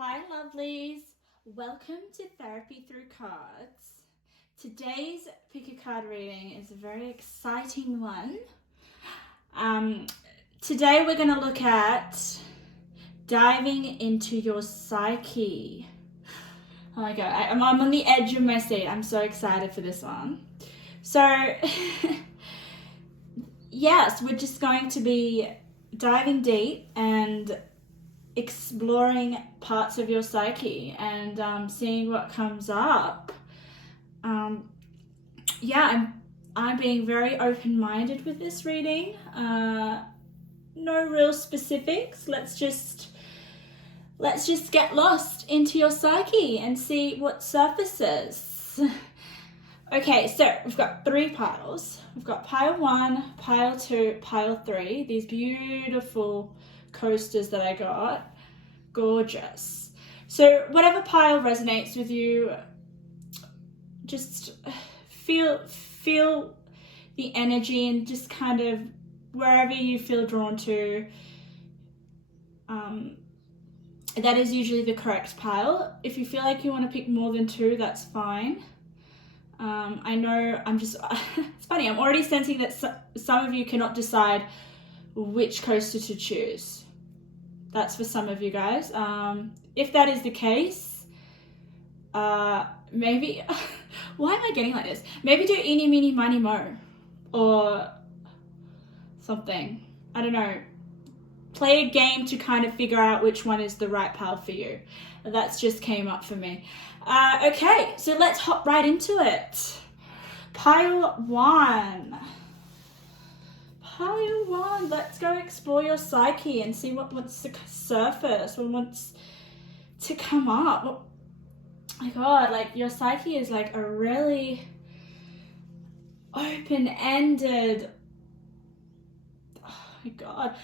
Hi lovelies, welcome to Therapy Through Cards. Today's pick a card reading is a very exciting one. Today we're going to look at diving into your psyche. Oh my god, I'm on the edge of my seat. I'm so excited for this one. So, yes, we're just going to be diving deep and exploring parts of your psyche and seeing what comes up. I'm being very open-minded with this reading. No real specifics. Let's just get lost into your psyche and see what surfaces. Okay, so we've got 3 piles. We've got pile 1, pile 2, pile 3. These beautiful coasters that I got. Gorgeous. So whatever pile resonates with you, just feel the energy and just kind of wherever you feel drawn to. That is usually the correct pile. If you feel like you want to pick more than 2, that's fine. I know it's funny, I'm already sensing that some of you cannot decide which coaster to choose. That's for some of you guys. If that is the case, maybe, why am I getting like this? Maybe do eeny, meeny, miny, mo, or something. I don't know. Play a game to kind of figure out which one is the right pile for you. That's just came up for me. Okay, so let's hop right into it. Pile 1. Pile 1, let's go explore your psyche and see what wants to surface, what wants to come up. Oh my god, like your psyche is like a really open-ended, oh my god,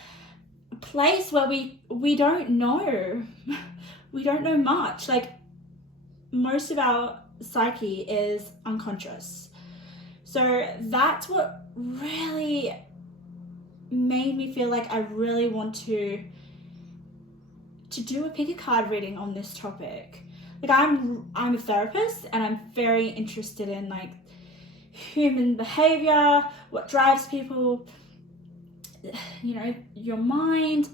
a place where we don't know. We don't know much. Like most of our psyche is unconscious. So that's what really made me feel like I really want to do a pick a card reading on this topic. Like I'm a therapist and I'm very interested in like human behavior, what drives people, you know, your mind,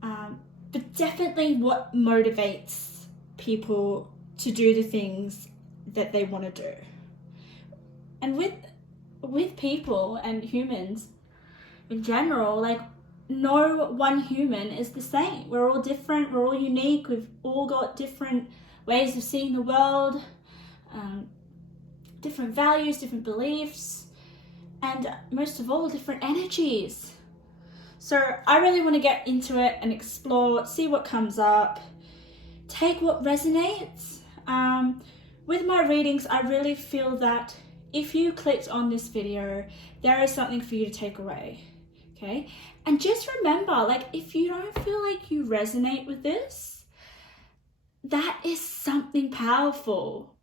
but definitely what motivates people to do the things that they want to do. And with people and humans in general, like no one human is the same. We're all different, we're all unique, we've all got different ways of seeing the world, different values, different beliefs, and most of all, different energies. So I really want to get into it and explore, see what comes up, take what resonates. With my readings, I really feel that if you clicked on this video, there is something for you to take away. Okay, and just remember, like if you don't feel like you resonate with this, that is something powerful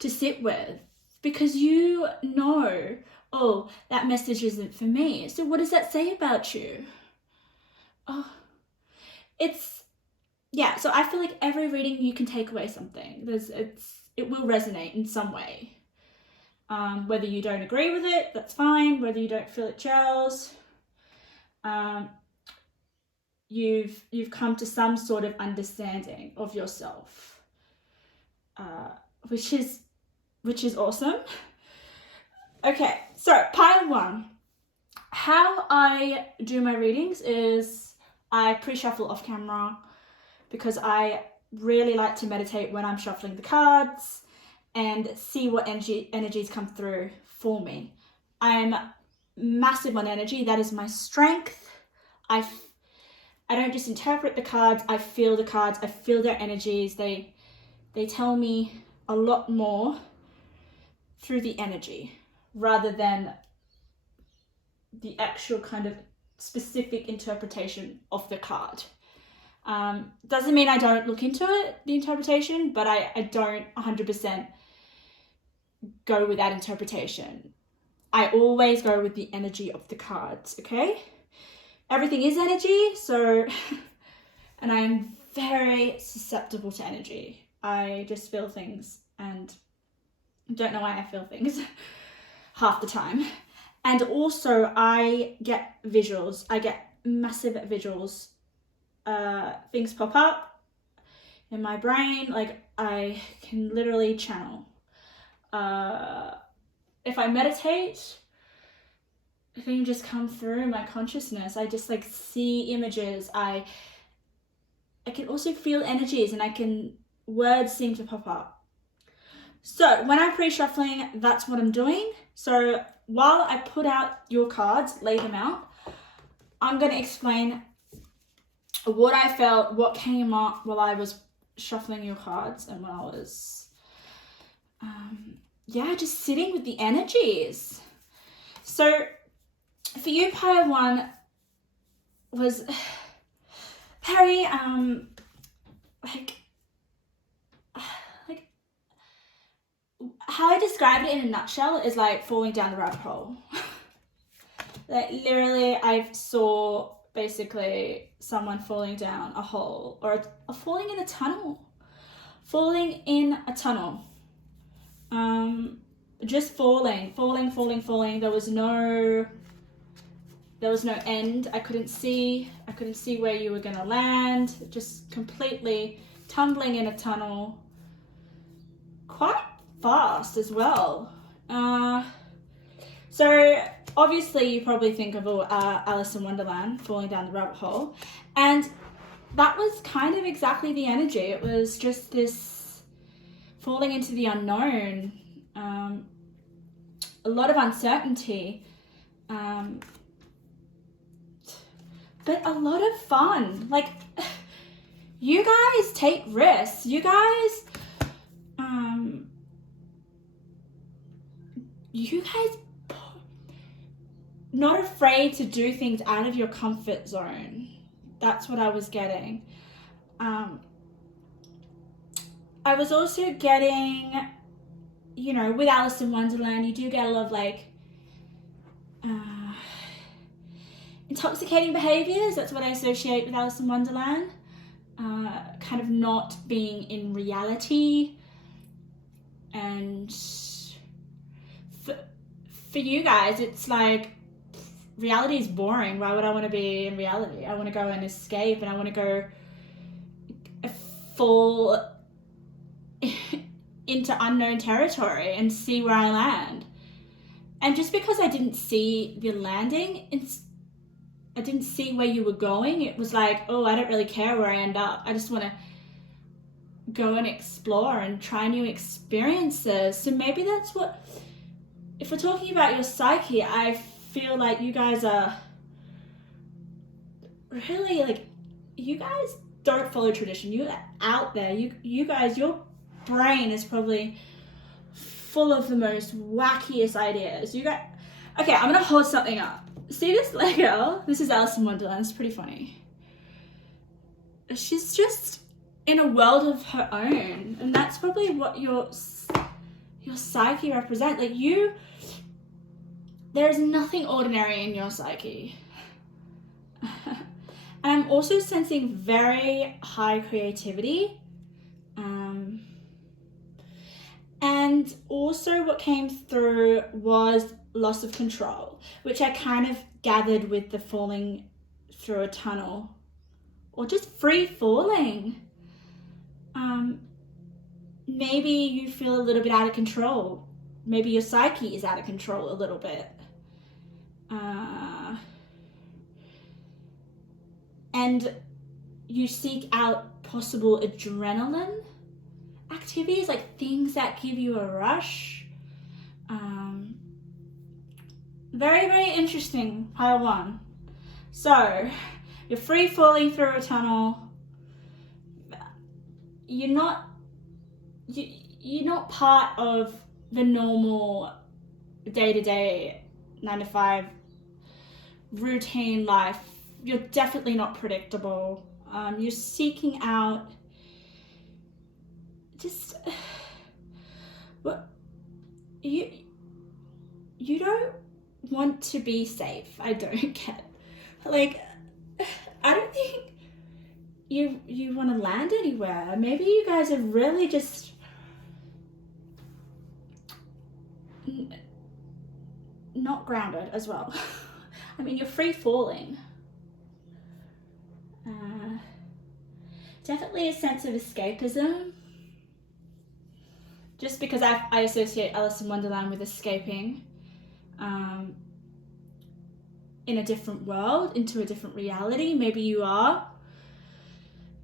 to sit with, because you know, oh, that message isn't for me. So what does that say about you? Oh, so I feel like every reading you can take away something. It will resonate in some way. Whether you don't agree with it, that's fine. Whether you don't feel it gels, you've come to some sort of understanding of yourself, which is awesome. Okay, so pile 1. How I do my readings is I pre-shuffle off camera because I really like to meditate when I'm shuffling the cards and see what energies come through for me. I'm massive on energy. That is my strength. I don't just interpret the cards, I feel the cards, I feel their energies. They tell me a lot more through the energy rather than the actual kind of specific interpretation of the card. Doesn't mean I don't look into it, the interpretation, but I don't 100% go with that interpretation. I always go with the energy of the cards, okay? Everything is energy, so, and I'm very susceptible to energy. I just feel things and don't know why I feel things half the time. And also I get visuals. I get massive visuals. Things pop up in my brain. Like I can literally channel. If I meditate, things just come through my consciousness. I just like see images. I can also feel energies, and words seem to pop up. So when I'm pre-shuffling, that's what I'm doing. So while I put out your cards, lay them out, I'm going to explain what I felt, what came up while I was shuffling your cards, and when I was just sitting with the energies. So for you, pile 1 was very like how I described it in a nutshell is like falling down the rabbit hole. Like literally I saw basically someone falling down a hole, or falling in a tunnel. Just falling. There was no end. I couldn't see where you were gonna land. Just completely tumbling in a tunnel. Quite fast as well. So obviously you probably think of Alice in Wonderland, falling down the rabbit hole, and that was kind of exactly the energy. It was just this falling into the unknown, a lot of uncertainty, but a lot of fun. Like, you guys take risks. You guys not afraid to do things out of your comfort zone. That's what I was getting. I was also getting, with Alice in Wonderland, you do get a lot of like intoxicating behaviors. That's what I associate with Alice in Wonderland. Kind of not being in reality. And for you guys, it's like, reality is boring. Why would I want to be in reality? I want to go and escape, and I want to go fall into unknown territory and see where I land. And just because I didn't see the landing, I didn't see where you were going, it was like, oh, I don't really care where I end up. I just want to go and explore and try new experiences. So maybe that's what, if we're talking about your psyche, I feel like you guys are really like, you guys don't follow tradition. You're out there. You guys, your brain is probably full of the most wackiest ideas. Okay, I'm gonna hold something up. See this Lego? This is Alice in Wonderland. It's pretty funny. She's just in a world of her own, and that's probably what your psyche represents. Like, there is nothing ordinary in your psyche. And I'm also sensing very high creativity. And also what came through was loss of control, which I kind of gathered with the falling through a tunnel, or just free falling. Maybe you feel a little bit out of control. Maybe your psyche is out of control a little bit. And you seek out possible adrenaline activities, like things that give you a rush. Very, very interesting, pile 1. So, you're free falling through a tunnel. You're not part of the normal day-to-day 9-to-5 routine life. You're definitely not predictable. You're seeking out just what you don't want to be safe. I don't get, like, I don't think you want to land anywhere. Maybe you guys are really just not grounded as well. I mean, you're free falling. Definitely a sense of escapism. Just because I associate Alice in Wonderland with escaping in a different world, into a different reality. Maybe you are.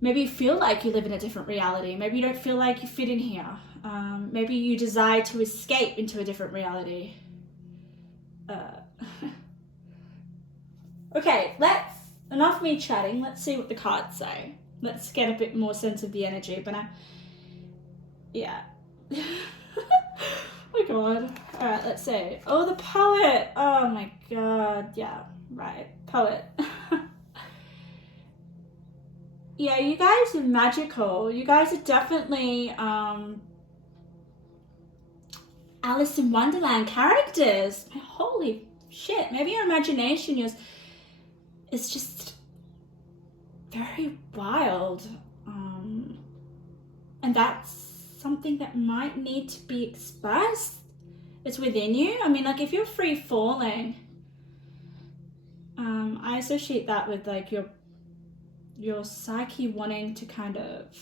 Maybe you feel like you live in a different reality. Maybe you don't feel like you fit in here. Maybe you desire to escape into a different reality. Okay, enough me chatting. Let's see what the cards say. Let's get a bit more sense of the energy. But yeah. Oh my god. Alright, let's see. Oh, the poet. Oh my god. Yeah, right. Poet. Yeah, you guys are magical. You guys are definitely Alice in Wonderland characters. Holy shit. Maybe your imagination is just very wild. And that's something that might need to be expressed. It's within you. I mean, like, if you're free falling, I associate that with like your psyche wanting to kind of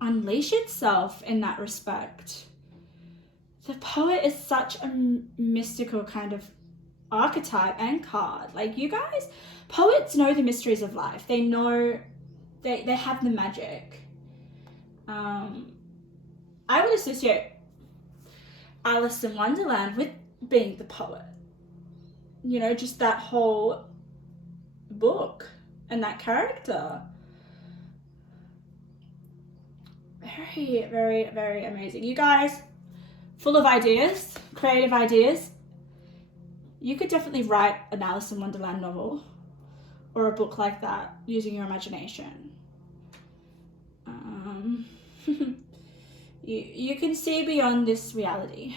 unleash itself in that respect. The poet is such a mystical kind of archetype and card. Like, you guys, poets know the mysteries of life. They know, they have the magic. I would associate Alice in Wonderland with being the poet. You know, just that whole book and that character. Very, very, very amazing. You guys, full of ideas, creative ideas. You could definitely write an Alice in Wonderland novel or a book like that using your imagination. You can see beyond this reality.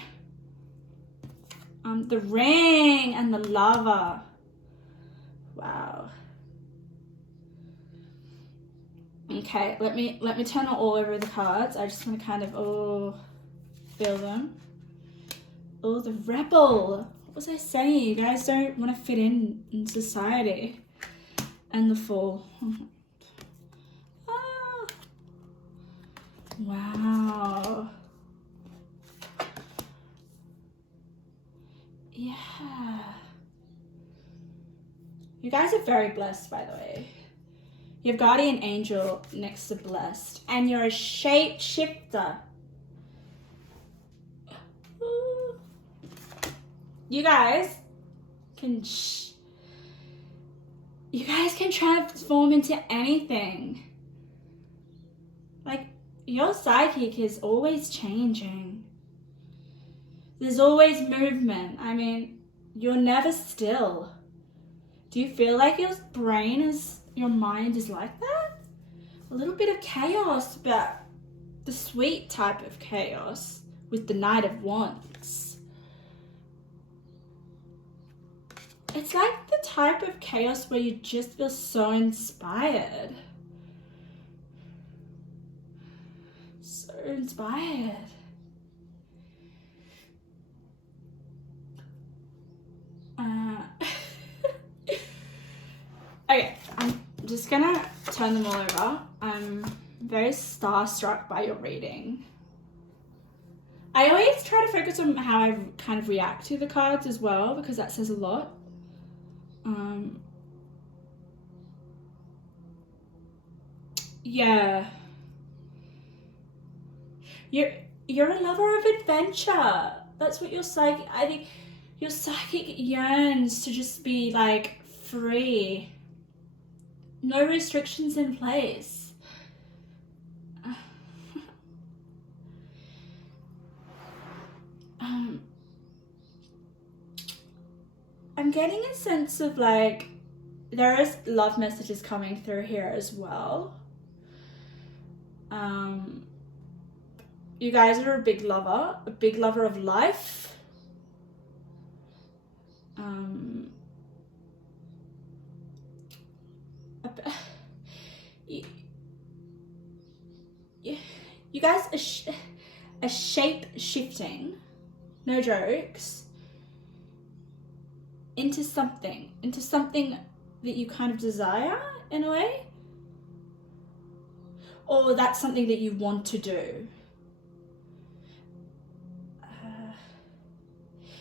The ring and the lava. Wow. Okay, let me turn it all over the cards. I just want to kind of feel them. Oh, the rebel. What was I saying? You guys don't want to fit in society. And the fool. Ah. Wow. Yeah. You guys are very blessed, by the way. You have guardian angel next to blessed. And you're a shape shifter. You guys can transform into anything. Like, your psychic is always changing. There's always movement. I mean, you're never still. Do you feel like your mind is like that? A little bit of chaos, but the sweet type of chaos with the Knight of Wands. It's like the type of chaos where you just feel so inspired. So inspired. Okay, I'm just gonna turn them all over. I'm very starstruck by your reading. I always try to focus on how I kind of react to the cards as well, because that says a lot. Yeah. You're a lover of adventure. That's what your psychic, I think your psychic yearns to just be like free. No restrictions in place. I'm getting a sense of like, there is love messages coming through here as well. You guys are a big lover of life. you guys are shape shifting, no jokes, into something that you kind of desire in a way, or that's something that you want to do.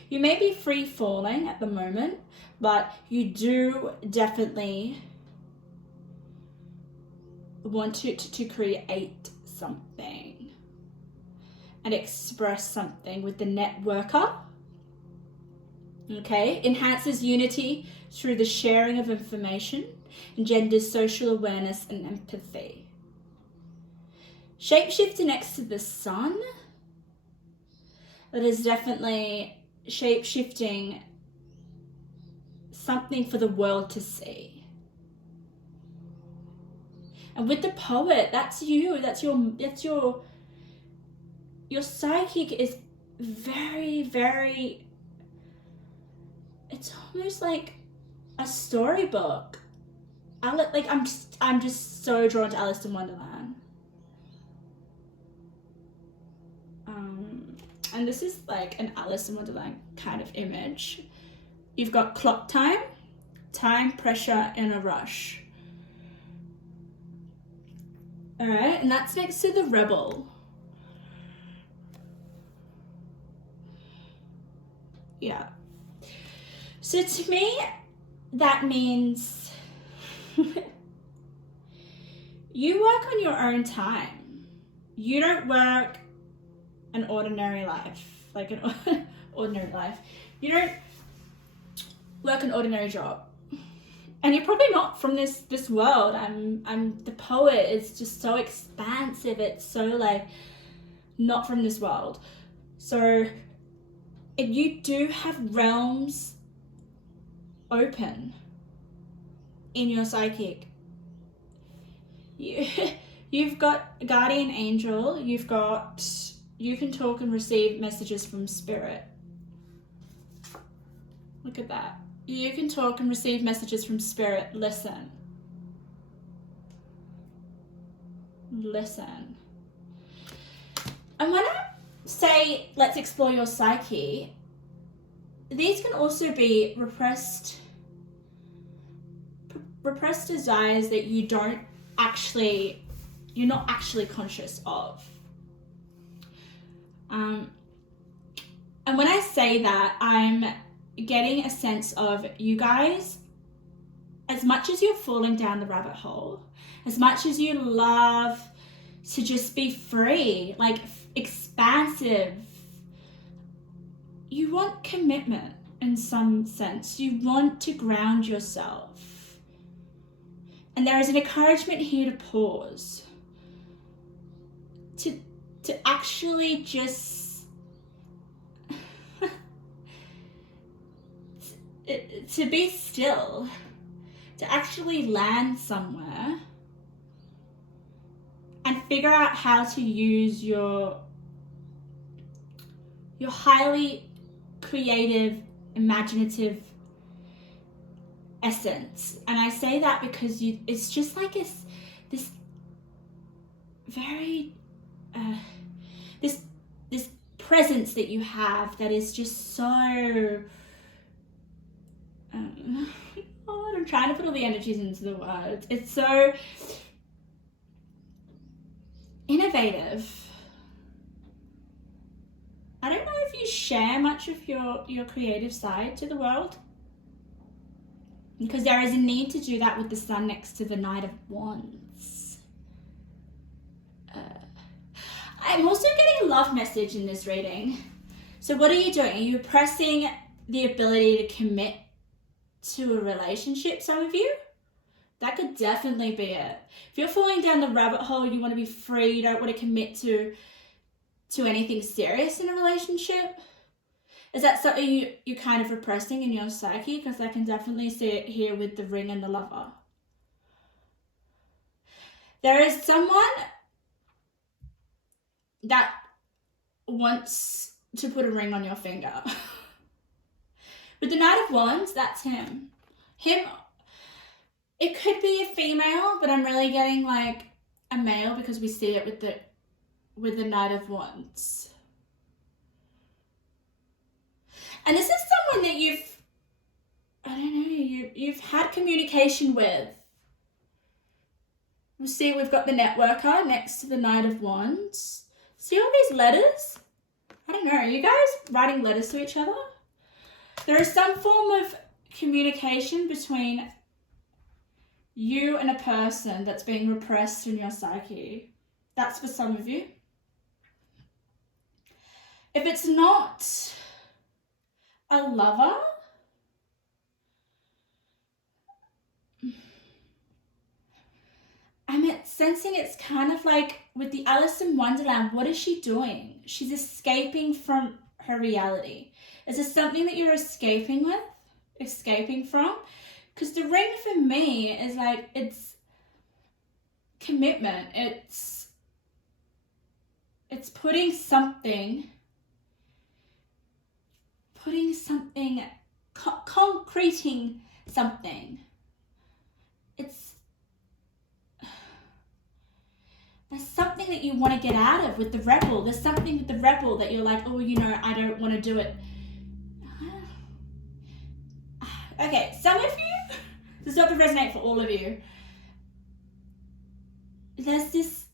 You may be free falling at the moment, but you do definitely want to create something and express something with the networker. Okay, enhances unity through the sharing of information, engenders social awareness and empathy. Shapeshifter next to the sun, that is definitely shape-shifting something for the world to see. And with the poet, that's you, that's your psychic is very, very, it's almost like a storybook. Like I'm just so drawn to Alice in Wonderland. And this is like an Alice in Wonderland kind of image. You've got clock time, pressure, and a rush. All right, and that's next to the rebel. Yeah. So to me, that means you work on your own time. You don't work an ordinary life, like an ordinary life. You don't work an ordinary job, and you're probably not from this world. I'm the poet. It's just so expansive. It's so like not from this world. So if you do have realms open in your psychic, you've got a guardian angel. You can talk and receive messages from spirit. Look at that. You can talk and receive messages from spirit. Listen. And when I say, let's explore your psyche, these can also be repressed desires that you're not actually conscious of. And when I say that, I'm getting a sense of you guys, as much as you're falling down the rabbit hole, as much as you love to just be free, like expansive, you want commitment in some sense. You want to ground yourself. And there is an encouragement here to pause, to actually just to be still, to actually land somewhere and figure out how to use your highly creative, imaginative essence. And I say that because it's just like this very this presence that you have that is just so I'm trying to put all the energies into the words. It's so innovative. I don't know if you share much of your creative side to the world, because there is a need to do that with the sun next to the Knight of Wands. I'm also getting a love message in this reading. So what are you doing? Are you pressing the ability to commit to a relationship, some of you? That could definitely be it. If you're falling down the rabbit hole, you want to be free, you don't want to commit to anything serious in a relationship, is that something you're kind of repressing in your psyche? Because I can definitely see it here with the Ring and the Lover. There is someone that wants to put a ring on your finger. With the Knight of Wands, that's him. It could be a female, but I'm really getting like a male because we see it with with the Knight of Wands. And this is someone that you've had communication with. We'll see, we've got the networker next to the Knight of Wands. See all these letters? I don't know, are you guys writing letters to each other? There is some form of communication between you and a person that's being repressed in your psyche. That's for some of you. If it's not a lover, I'm sensing it's kind of like with the Alice in Wonderland, what is she doing? She's escaping from her reality. Is this something that you're escaping from? Because the ring for me is like, it's commitment. It's putting something, concreting something. There's something that you want to get out of with the rebel. There's something with the rebel that you're like, oh, I don't want to do it. Okay, some of you, this is not to resonate for all of you. There's this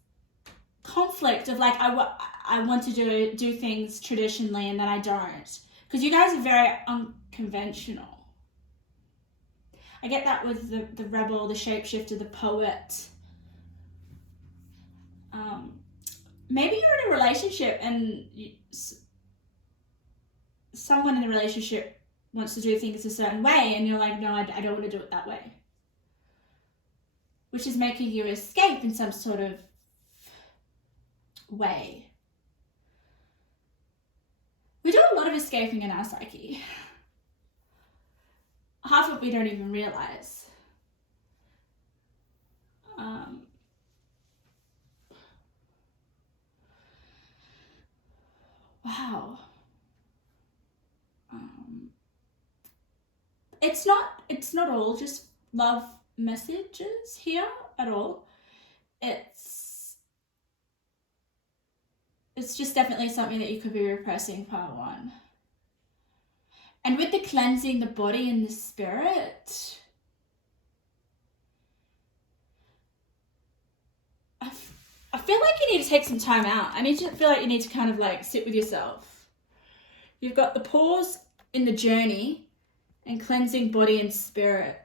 conflict of like, I want to do things traditionally and then I don't. Because you guys are very unconventional. I get that with the rebel, the shapeshifter, the poet. Maybe you're in a relationship and someone in the relationship wants to do things a certain way and you're like, no, I don't want to do it that way. Which is making you escape in some sort of way. We do a lot of escaping in our psyche. Half of it we don't even realize. Wow. It's not all just love messages here at all. It's just definitely something that you could be repressing, part one. And with the cleansing the body and the spirit, I feel like you need to take some time out. Feel like you need to kind of like sit with yourself. You've got the pause in the journey and cleansing body and spirit.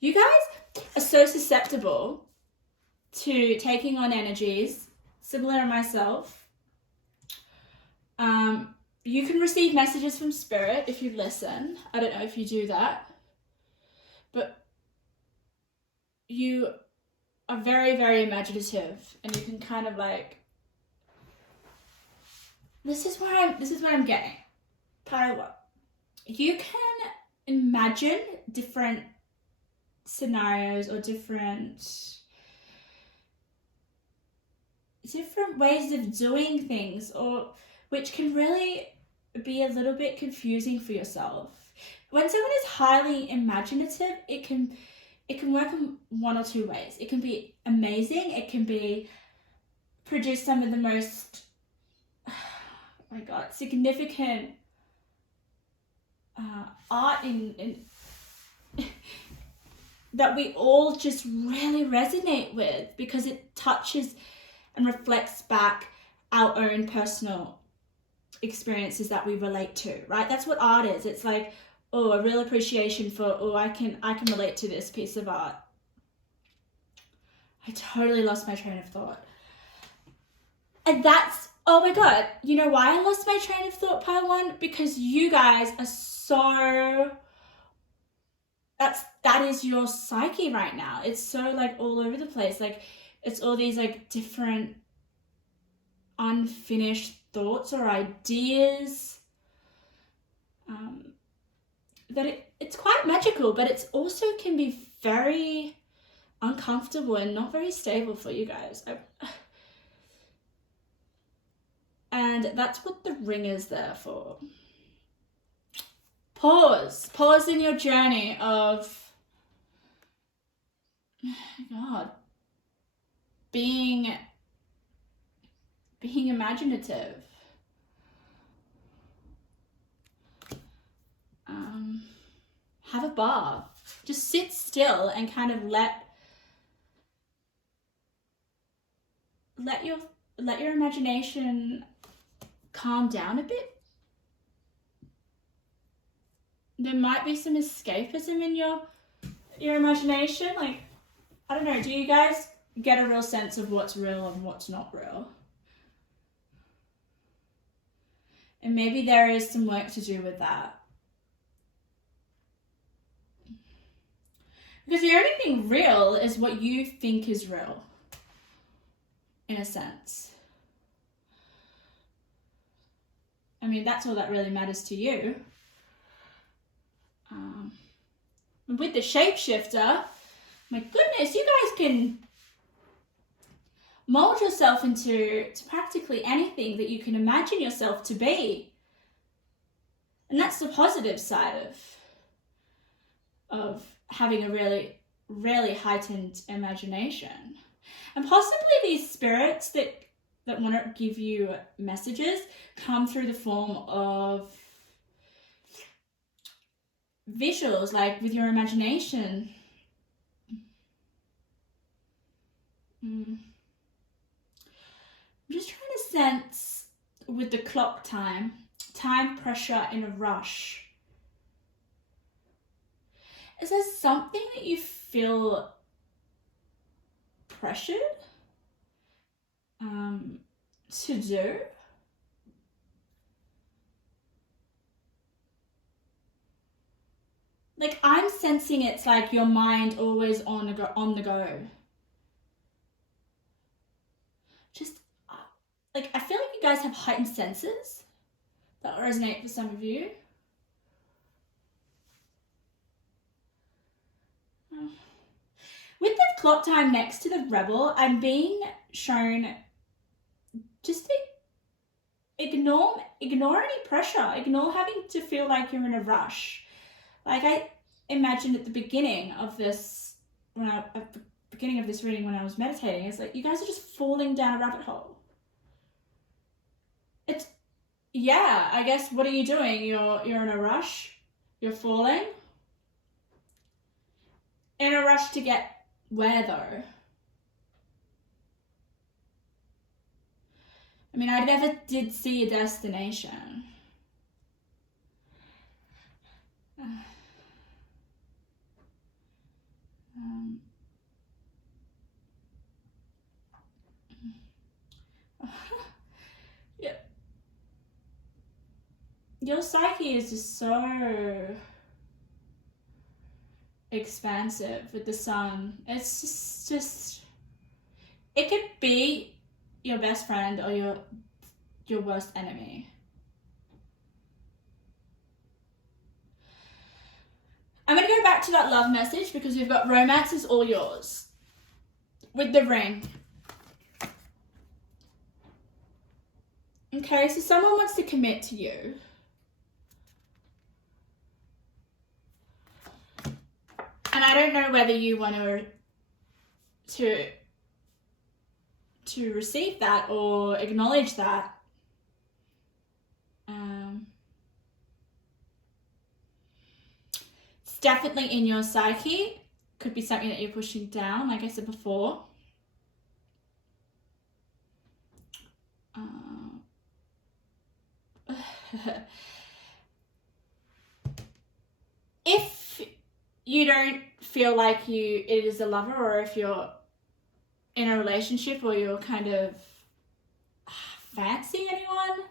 You guys are so susceptible to taking on energies, similar to myself. You can receive messages from spirit if you listen. I don't know if you do that. But you are very, very imaginative and you can kind of like, this is what I'm getting. Pile up. You can imagine different scenarios or different ways of doing things, or which can really be a little bit confusing for yourself. When someone is highly imaginative, it can work in one or two ways. It can be amazing. It can be produce some of the most, oh my God, significant art in that we all just really resonate with, because it touches and reflects back our own personal experiences that we relate to, right? That's what art is. It's like, oh, a real appreciation for, oh, I can relate to this piece of art. I totally lost my train of thought. And that's, oh my God, you know why I lost my train of thought, pile one? Because you guys are so, that is your psyche right now. It's so like all over the place. Like it's all these like different unfinished thoughts or ideas. That it's quite magical, but it's also can be very uncomfortable and not very stable for you guys. And that's what the ring is there for. Pause in your journey of, oh my God, being being imaginative. Have a bath. Just sit still and kind of let your imagination calm down a bit. There might be some escapism in your imagination. Like, I don't know, do you guys get a real sense of what's real and what's not real? And maybe there is some work to do with that. Because the only thing real is what you think is real, in a sense. I mean, that's all that really matters to you. With the shapeshifter, my goodness, you guys can mold yourself into practically anything that you can imagine yourself to be. And that's the positive side of having a really, really heightened imagination. And possibly these spirits that want to give you messages come through the form of visuals, like with your imagination. I'm just trying to sense with the clock time pressure in a rush. Is there something that you feel pressured to do? Like, I'm sensing it's like your mind always on the go. Just like, I feel like you guys have heightened senses that resonate for some of you. With the clock time next to the rebel, I'm being shown just to ignore any pressure, ignore having to feel like you're in a rush. Like, I imagined at the beginning of this, at the beginning of this reading when I was meditating, it's like you guys are just falling down a rabbit hole. It's, yeah, I guess, what are you doing? You're in a rush? You're falling? In a rush to get where, though? I mean, I never did see a destination. Yeah. Your psyche is just so expansive with the sun. It's just it could be your best friend or your worst enemy. I'm going to go back to that love message because we've got romance is all yours with the ring. Okay, so someone wants to commit to you. And I don't know whether you want to receive that or acknowledge that. It's definitely in your psyche. Could be something that you're pushing down, like I said before. If you don't feel like it is a lover, or if you're in a relationship or you're kind of fancying anyone,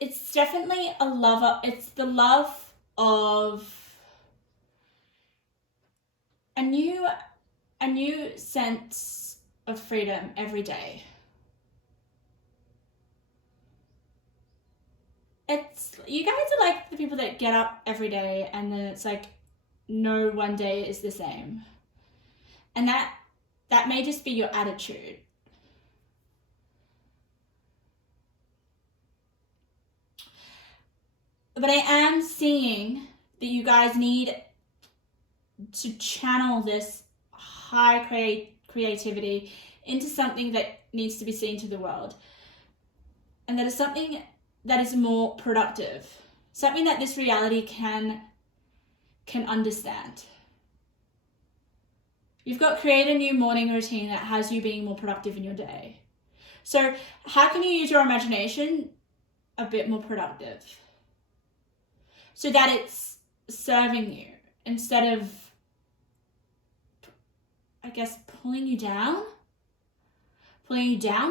it's definitely a lover. It's the love of a new sense of freedom every day. It's, you guys are like the people that get up every day and then it's like no one day is the same. And that may just be your attitude. But I am seeing that you guys need to channel this high creativity into something that needs to be seen to the world. And that is something that is more productive. Something that this reality can understand. You've got create a new morning routine that has you being more productive in your day. So how can you use your imagination a bit more productive? So that it's serving you instead of, I guess, pulling you down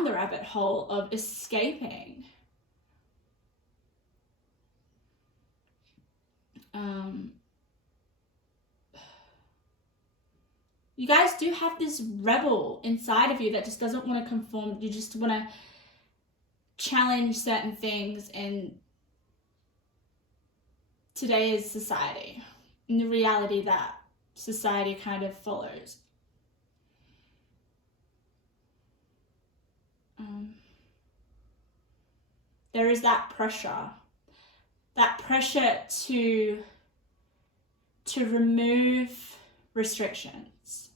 the rabbit hole of escaping. You guys do have this rebel inside of you that just doesn't want to conform. You just want to challenge certain things in today's society, in the reality that society kind of follows. There is that pressure to remove restrictions,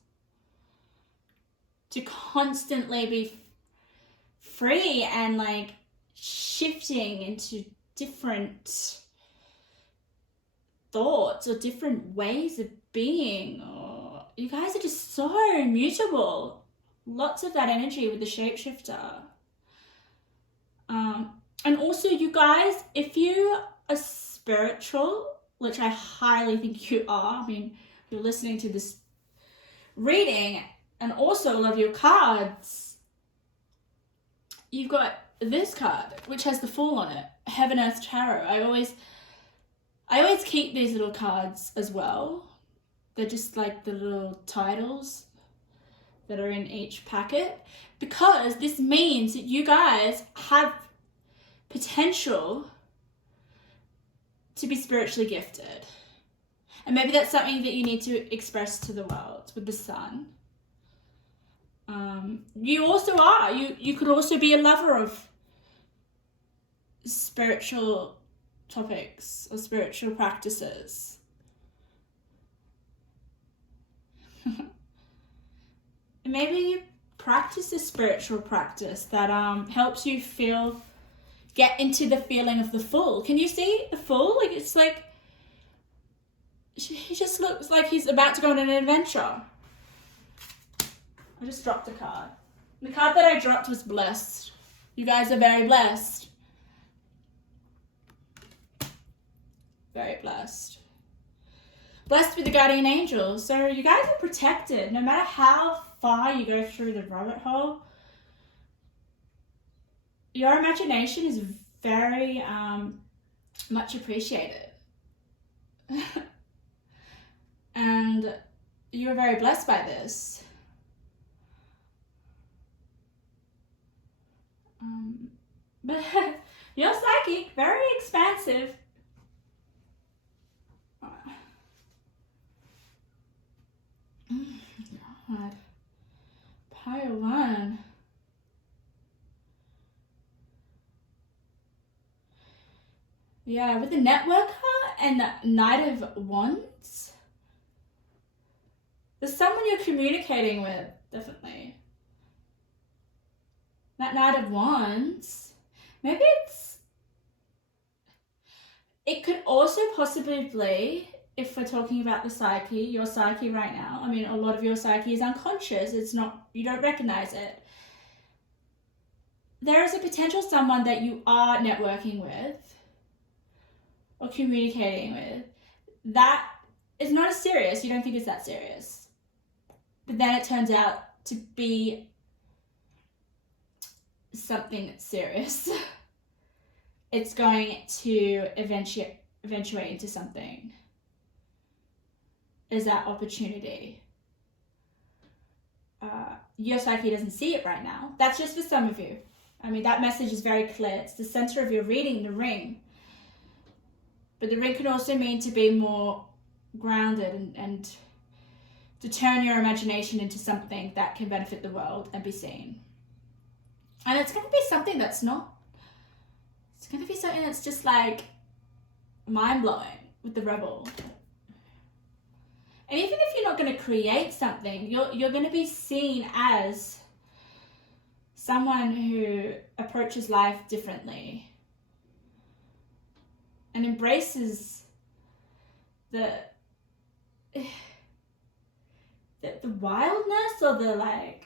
to constantly be free and like shifting into different thoughts or different ways of being. Or you guys are just so mutable. Lots of that energy with the shapeshifter. And also, you guys, if you are spiritual, which I highly think you are, I mean, you're listening to this reading, and also love your cards, you've got this card, which has the Fool on it, Heaven Earth Tarot. I always keep these little cards as well. They're just like the little titles that are in each packet, because this means that you guys have potential to be spiritually gifted. And maybe that's something that you need to express to the world with the sun. You also are. You could also be a lover of spiritual topics or spiritual practices. Maybe you practice a spiritual practice that helps you get into the feeling of the Fool. Can you see the Fool? Like, it's like, he just looks like he's about to go on an adventure. I just dropped a card. The card that I dropped was blessed. You guys are very blessed. Very blessed. Blessed with the guardian angel. So you guys are protected. No matter how far you go through the rabbit hole, your imagination is very much appreciated. And you're very blessed by this. But you're psychic, very expansive. God. Pile 1. Yeah, with the networker and the Knight of Wands, there's someone you're communicating with, definitely. That Knight of Wands, maybe it could also possibly be, if we're talking about the psyche, your psyche right now, I mean, a lot of your psyche is unconscious. It's not, you don't recognize it. There is a potential someone that you are networking with or communicating with that is not as serious. You don't think it's that serious. But then it turns out to be something serious. It's going to eventuate into something. Is that opportunity? Your psyche doesn't see it right now. That's just for some of you. I mean, that message is very clear. It's the center of your reading, the ring. But the ring can also mean to be more grounded and to turn your imagination into something that can benefit the world and be seen. And it's going to be something that's not. It's going to be something that's just like mind-blowing with the rebel. And even if you're not going to create something, you're going to be seen as someone who approaches life differently and embraces the wildness, or the like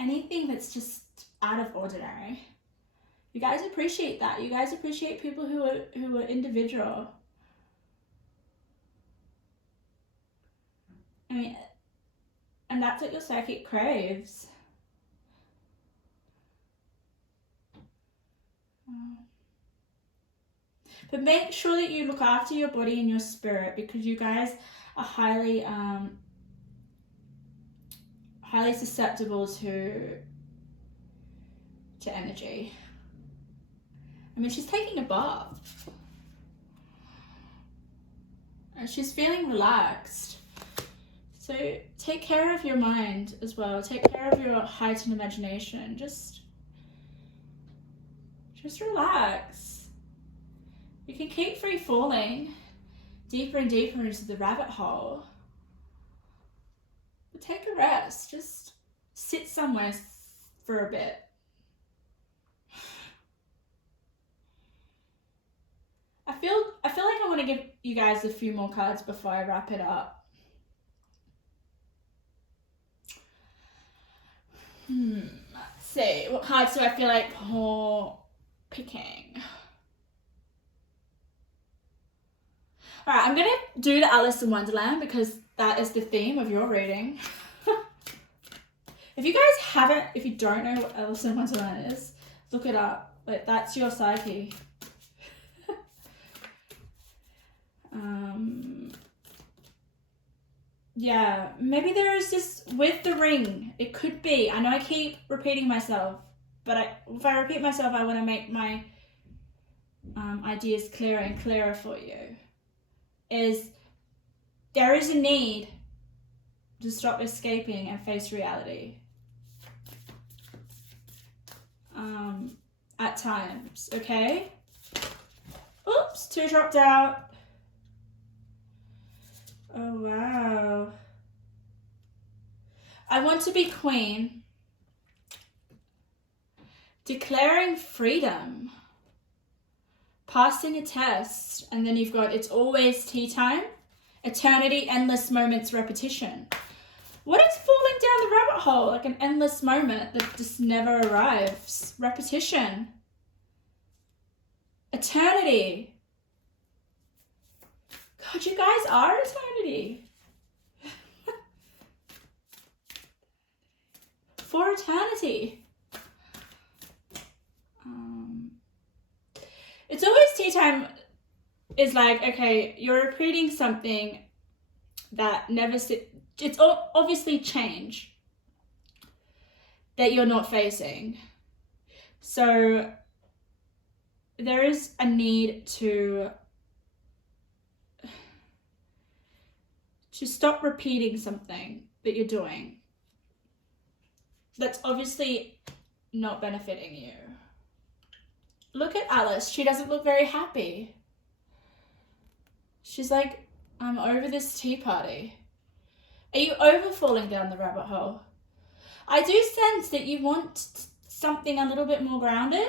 anything that's just out of ordinary. You guys appreciate that. You guys appreciate people who are individual. I mean, and that's what your psychic craves. But make sure that you look after your body and your spirit, because you guys are highly susceptible to energy. I mean, she's taking a bath and she's feeling relaxed. So take care of your mind as well. Take care of your heightened imagination. Just relax. You can keep free falling deeper and deeper into the rabbit hole. But take a rest. Just sit somewhere for a bit. I feel like I want to give you guys a few more cards before I wrap it up. Let's see. What cards do I feel like picking? Alright, I'm going to do the Alice in Wonderland because that is the theme of your reading. If you don't know what Alice in Wonderland is, look it up. Like, that's your psyche. Yeah, maybe there is this with the ring. It could be. I know I keep repeating myself, but if I repeat myself, I want to make my ideas clearer and clearer for you. There is a need to stop escaping and face reality. At times, okay? Oops, 2 dropped out. Oh, wow. I want to be queen. Declaring freedom. Passing a test. And then you've got it's always tea time. Eternity, endless moments, repetition. What is falling down the rabbit hole? Like an endless moment that just never arrives. Repetition. Eternity. God, you guys are eternity. For eternity. It's always tea time is like, okay, you're repeating something that never it's obviously change that you're not facing. So there is a need to stop repeating something that you're doing that's obviously not benefiting you. Look at Alice. She doesn't look very happy. She's like, I'm over this tea party. Are you over falling down the rabbit hole? I do sense that you want something a little bit more grounded.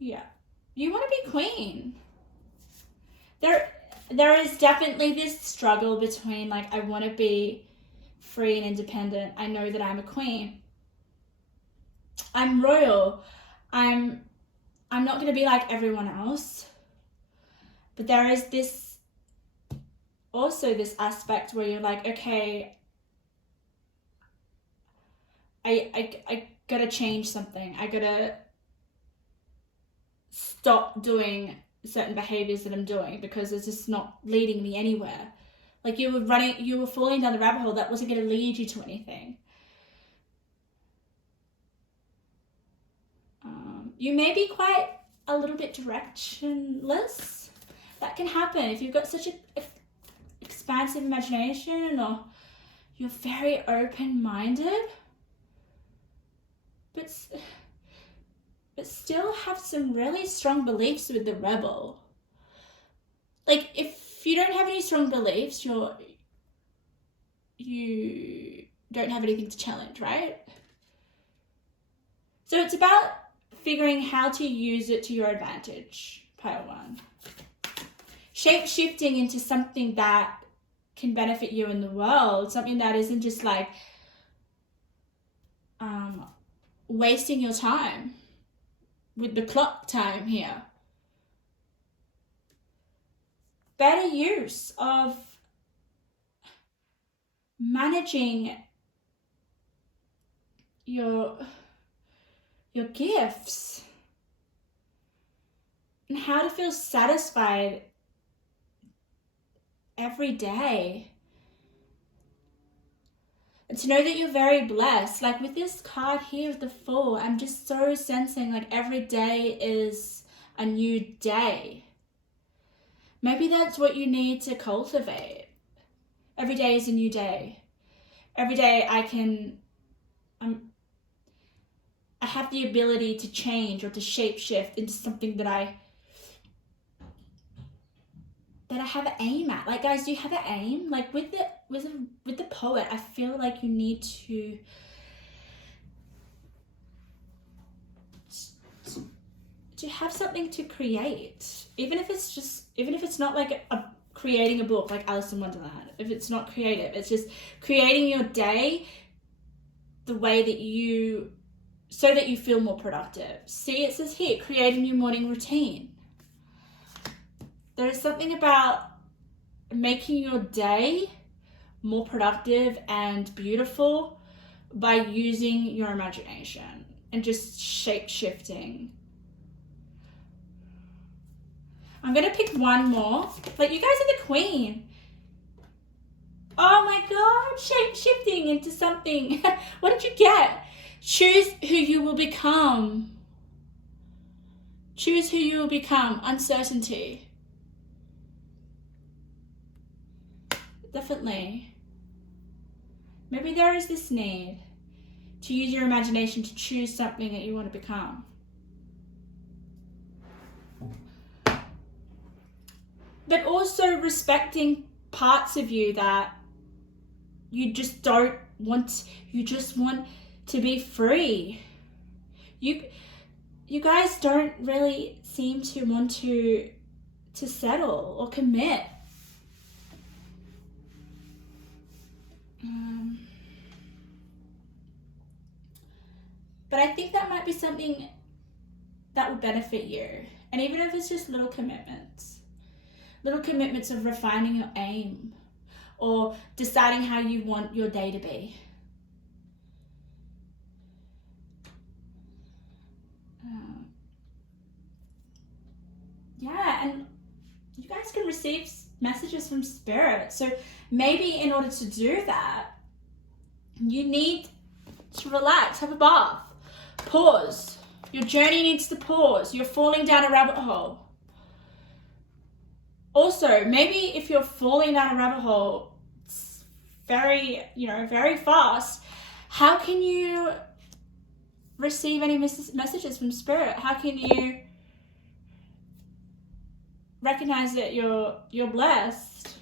Yeah. You want to be queen. There is definitely this struggle between, like, I want to be free and independent. I know that I'm a queen. I'm royal. I'm not going to be like everyone else. But there is this aspect where you're like, okay, I gotta change something. I gotta stop doing certain behaviors that I'm doing because it's just not leading me anywhere. Like you were falling down the rabbit hole that wasn't going to lead you to anything. You may be quite a little bit directionless. That can happen if you've got such an expansive imagination, or you're very open-minded, but still have some really strong beliefs with the rebel. Like, if you don't have any strong beliefs, you're you don't have anything to challenge, right? So it's about figuring how to use it to your advantage, pile 1. Shape-shifting into something that can benefit you in the world, something that isn't just like wasting your time with the clock time here. Better use of managing your gifts and how to feel satisfied every day. And to know that you're very blessed. Like with this card here with the Fool, I'm just so sensing like every day is a new day. Maybe that's what you need to cultivate. Every day is a new day. Every day I have the ability to change or to shape shift into something that I have an aim at. Like, guys, do you have an aim? Like with the Poet, I feel like you need to have something to create, even if it's not like creating a book like Alice in Wonderland. If it's not creative, it's just creating your day the way that so that you feel more productive. See, it says here, create a new morning routine. There is something about making your day more productive and beautiful by using your imagination and just shape-shifting. I'm going to pick one more. Like, you guys are the Queen. Oh my God, shape-shifting into something. What did you get? Choose who you will become. Choose who you will become. Uncertainty. Definitely. Maybe there is this need to use your imagination to choose something that you want to become. But also respecting parts of you that you just don't want. You just want to be free. You guys don't really seem to want to settle or commit. But I think that might be something that would benefit you. And even if it's just little commitments of refining your aim or deciding how you want your day to be. Yeah, and you guys can receive messages from Spirit. So maybe in order to do that, you need to relax, have a bath, pause. Your journey needs to pause. You're falling down a rabbit hole. Also, maybe if you're falling down a rabbit hole very fast, how can you receive any messages from Spirit? How can you recognize that you're blessed?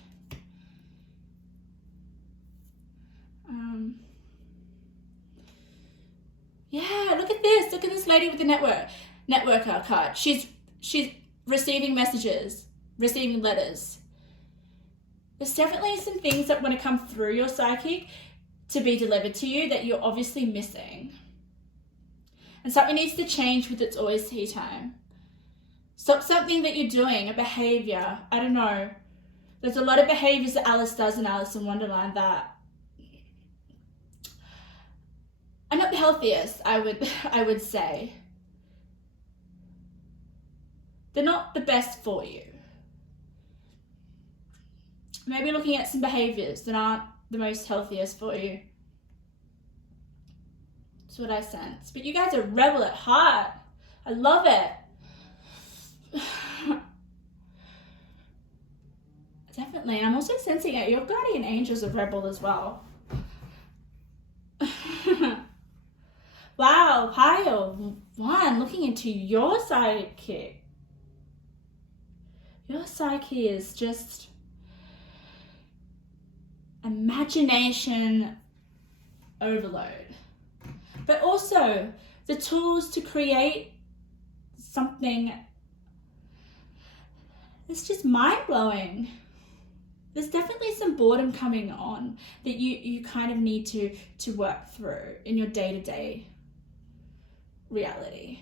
Yeah, look at this. Look at this lady with the networker card. She's receiving messages, receiving letters. There's definitely some things that want to come through your psychic to be delivered to you that you're obviously missing. And something needs to change with its always tea time. Stop something that you're doing, a behavior. I don't know. There's a lot of behaviors that Alice does in Alice in Wonderland that are not the healthiest, I would say. They're not the best for you. Maybe looking at some behaviors that aren't the most healthiest for you. That's what I sense. But you guys are rebel at heart. I love it. Definitely. I'm also sensing it. Your guardian angels are rebel as well. Wow, pile 1, looking into your psychic. Your psyche is just imagination overload, but also the tools to create something that's just mind-blowing. There's definitely some boredom coming on that you kind of need to work through in your day-to-day reality.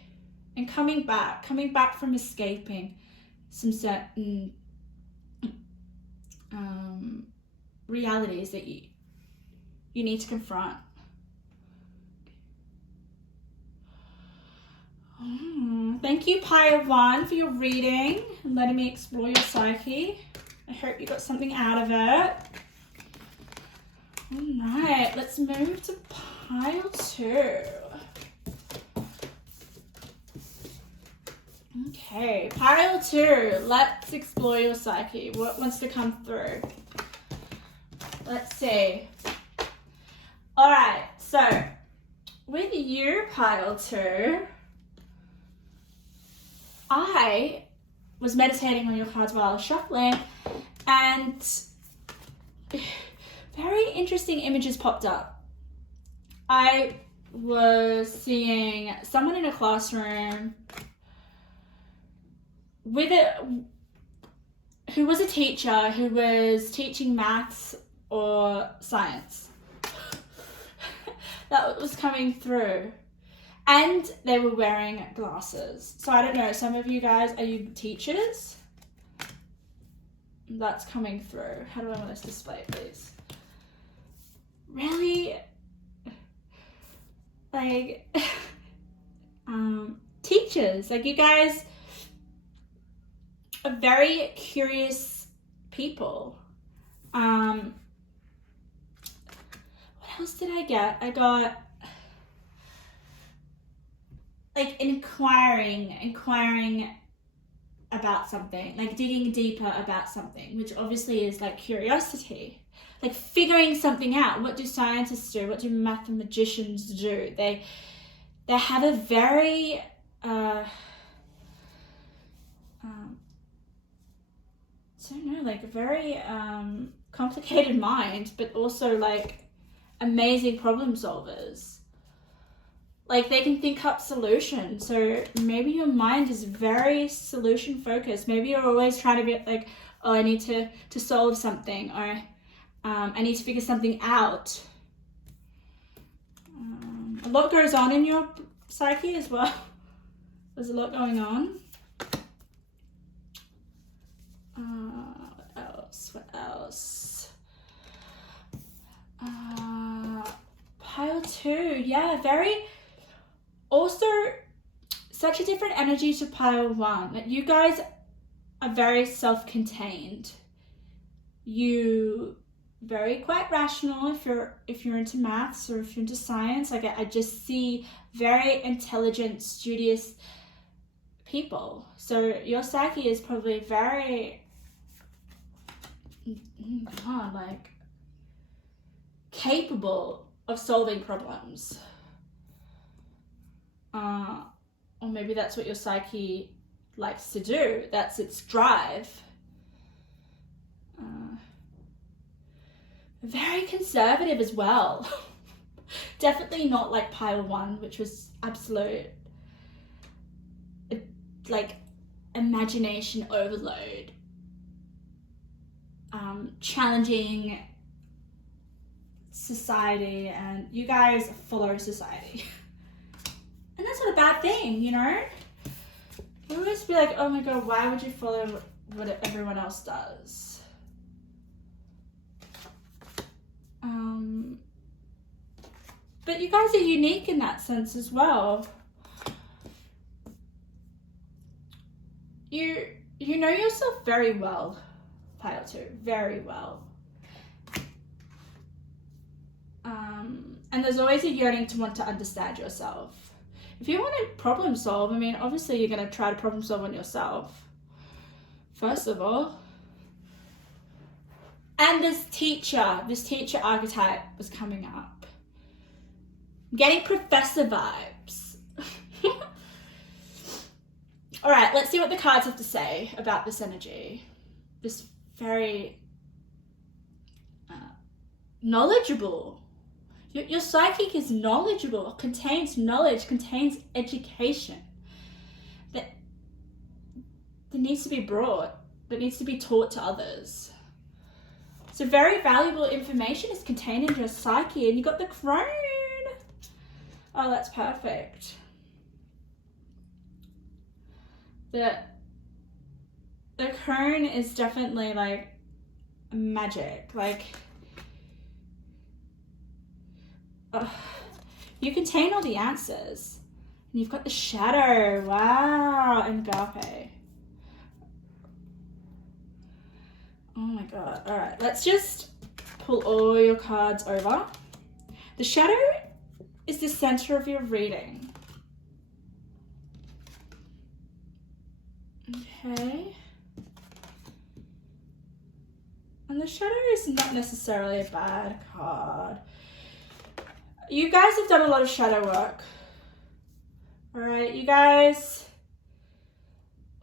And coming back from escaping some certain realities that you need to confront. Thank you, Pile 1, for your reading and letting me explore your psyche. I hope you got something out of it. All right, let's move to Pile 2. Okay, Pile 2, let's explore your psyche. What wants to come through? Let's see. All right, so with you, Pile 2, I was meditating on your cards while I was shuffling, and very interesting images popped up. I was seeing someone in a classroom who was a teacher who was teaching maths or science. That was coming through. And they were wearing glasses. So I don't know, some of you guys, are you teachers? That's coming through. How do I want this displayed, please? Really? Like, teachers, like you guys are very curious people. What else did I get? I got like inquiring about something, like digging deeper about something, which obviously is like curiosity, like figuring something out. What do scientists do? What do mathematicians do? They have a very I don't know, like a very complicated mind, but also like amazing problem solvers. Like they can think up solutions. So maybe your mind is very solution focused. Maybe you're always trying to be like, oh, I need to solve something, or I need to figure something out. A lot goes on in your psyche as well. There's a lot going on. What else? Pile 2, yeah, very, also such a different energy to Pile 1. Like you guys are very self-contained. You very quite rational if you're into maths or if you're into science. Like I just see very intelligent, studious people. So your psyche is probably very like capable of solving problems. Or maybe that's what your psyche likes to do. That's its drive. Very conservative as well. Definitely not like Pile 1, which was absolute like imagination overload. Challenging society, and you guys follow society. And that's not a bad thing, you know? You always be like, oh my god, why would you follow what everyone else does? But you guys are unique in that sense as well. You know yourself very well, Pile 2, very well. And there's always a yearning to want to understand yourself. If you want to problem solve, I mean, obviously you're going to try to problem solve on yourself, first of all. And this teacher archetype was coming up. I'm getting professor vibes. All right, let's see what the cards have to say about this energy. This very knowledgeable. Your psychic is knowledgeable, contains knowledge, contains education that needs to be brought, that needs to be taught to others. So very valuable information is contained in your psyche, and you got the crone. Oh, that's perfect. The crone is definitely like magic. Like, you contain all the answers. And you've got the shadow. Wow, and agape. Oh my god. All right, let's just pull all your cards over. The shadow is the center of your reading. Okay. And the shadow is not necessarily a bad card. You guys have done a lot of shadow work. All right, you guys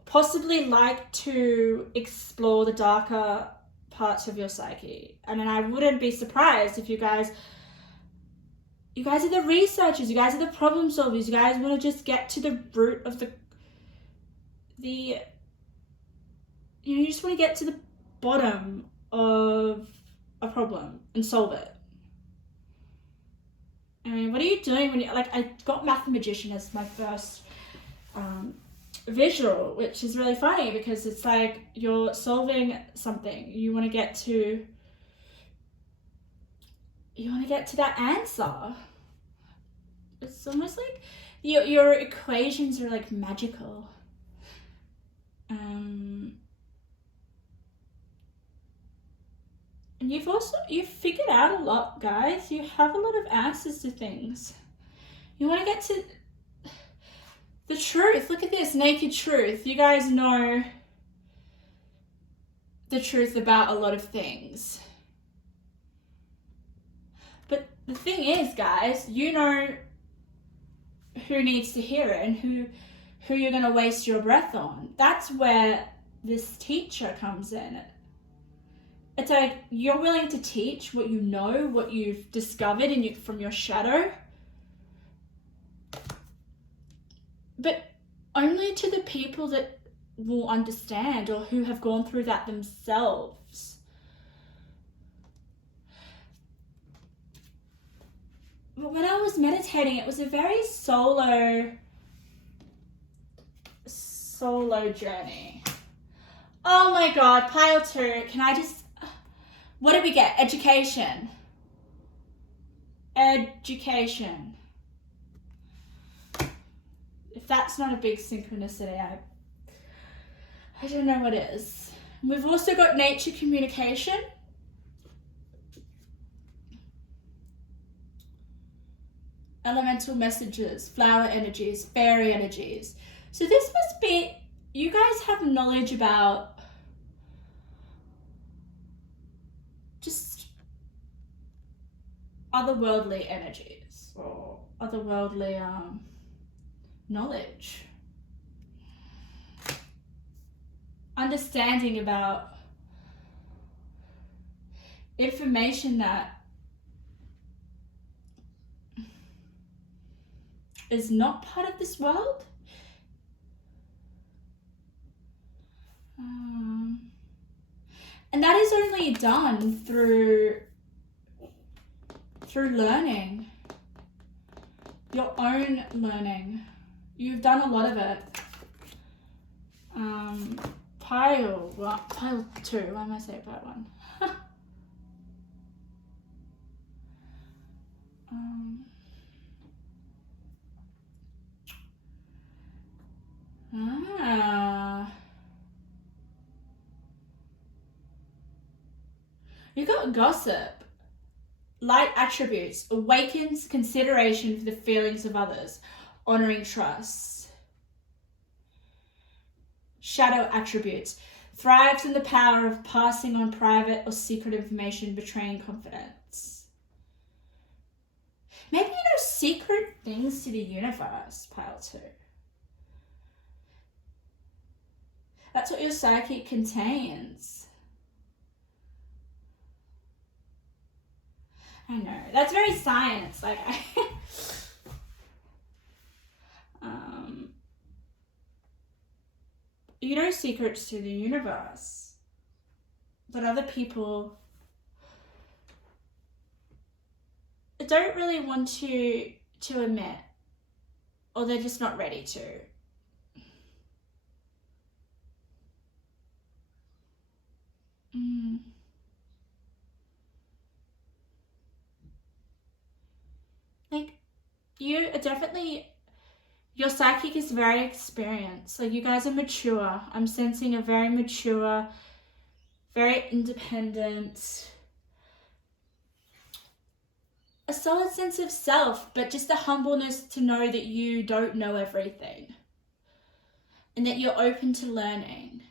possibly like to explore the darker parts of your psyche. I mean, I wouldn't be surprised if you guys are the researchers, you guys are the problem solvers, you guys want to just get to the root of you just want to get to the bottom of a problem and solve it. I mean, what are you doing when you, like, I got Math Magician as my first visual, which is really funny because it's like you're solving something. You want to get to that answer. It's almost like your equations are like magical. And you've figured out a lot, guys. You have a lot of answers to things. You want to get to the truth. Look at this, naked truth. You guys know the truth about a lot of things. But the thing is, guys, you know who needs to hear it and who you're going to waste your breath on. That's where this teacher comes in. It's like you're willing to teach what you know, what you've discovered from your shadow, but only to the people that will understand or who have gone through that themselves. But when I was meditating, it was a very solo journey. Oh my god, pile 2. Can I just... What did we get? Education. Education. If that's not a big synchronicity, I don't know what is. We've also got nature communication. Elemental messages, flower energies, fairy energies. So this must be, you guys have knowledge about just otherworldly energies or otherworldly knowledge. Understanding about information that is not part of this world. And that is only done through learning, your own learning. You've done a lot of it. Pile 2, why am I saying pile 1? You got gossip. Light attributes, awakens consideration for the feelings of others, honoring trust. Shadow attributes, thrives in the power of passing on private or secret information, betraying confidence. Maybe you know secret things to the universe, pile 2. That's what your psyche contains. I know. That's very science. Like, you know secrets to the universe that other people don't really want to admit, or they're just not ready to. Like, you are definitely, your psychic is very experienced. Like, you guys are mature. I'm sensing a very mature, very independent, a solid sense of self, but just a humbleness to know that you don't know everything and that you're open to learning.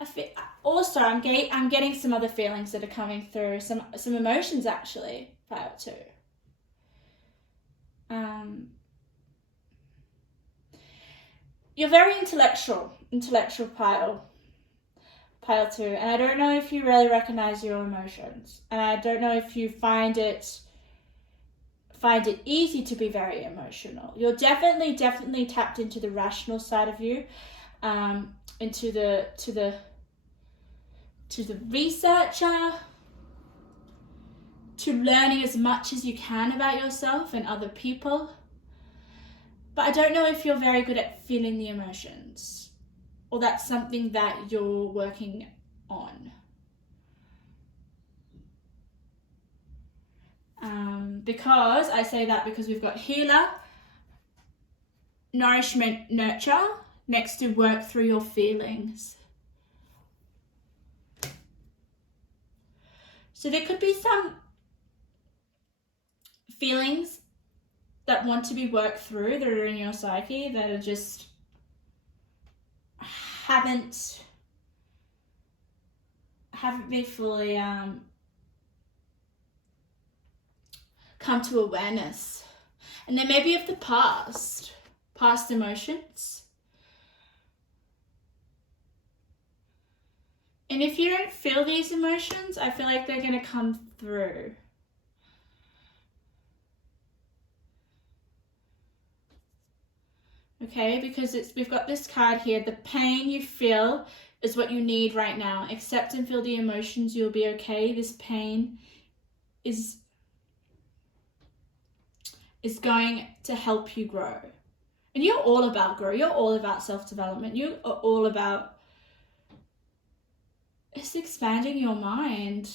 I feel also I'm getting some other feelings that are coming through, some emotions actually, pile 2. You're very intellectual pile 2, and I don't know if you really recognize your emotions, and I don't know if you find it easy to be very emotional. You're definitely tapped into the rational side of you, into the researcher, to learning as much as you can about yourself and other people. But I don't know if you're very good at feeling the emotions, or that's something that you're working on. Because I say that because we've got healer, nourishment, nurture, next to work through your feelings. So there could be some feelings that want to be worked through that are in your psyche that are just haven't been fully come to awareness. And then maybe of the past emotions. And if you don't feel these emotions, I feel like they're going to come through. Okay, because we've got this card here. The pain you feel is what you need right now. Accept and feel the emotions. You'll be okay. This pain is going to help you grow. And you're all about grow. You're all about self-development. You are all about just expanding your mind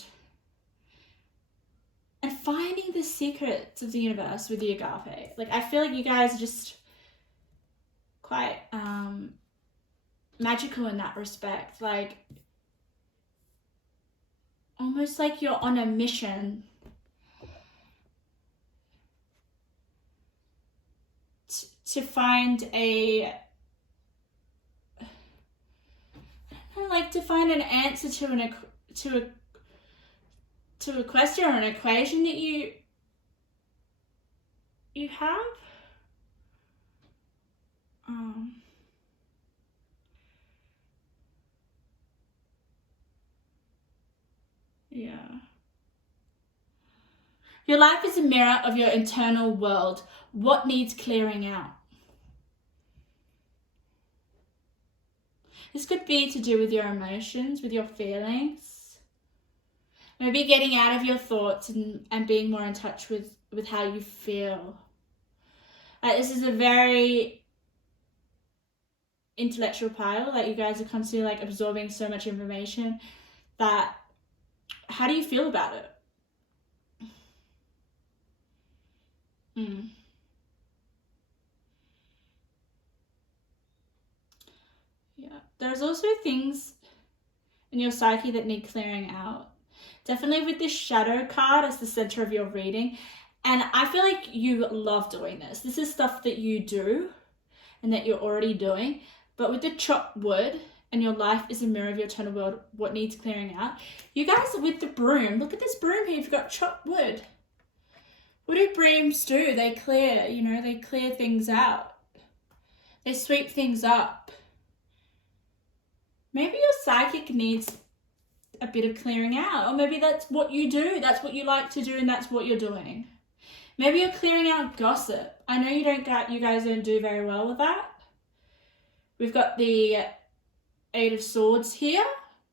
and finding the secrets of the universe with the agape. Like, I feel like you guys are just quite magical in that respect. Like, almost like you're on a mission to find an answer to a question or an equation that you have. Yeah. Your life is a mirror of your internal world. What needs clearing out? This could be to do with your emotions, with your feelings. Maybe getting out of your thoughts and being more in touch with how you feel. This is a very intellectual pile. Like, you guys are constantly like absorbing so much information that, how do you feel about it? Yeah. There's also things in your psyche that need clearing out. Definitely with this shadow card as the center of your reading. And I feel like you love doing this. This is stuff that you do and that you're already doing. But with the chopped wood, and your life is a mirror of your internal world, what needs clearing out? You guys, with the broom, look at this broom here. You've got chopped wood. What do brooms do? They clear, they clear things out. They sweep things up. Maybe your psychic needs a bit of clearing out. Or maybe that's what you do. That's what you like to do, and that's what you're doing. Maybe you're clearing out gossip. I know you guys don't do very well with that. We've got the Eight of Swords here,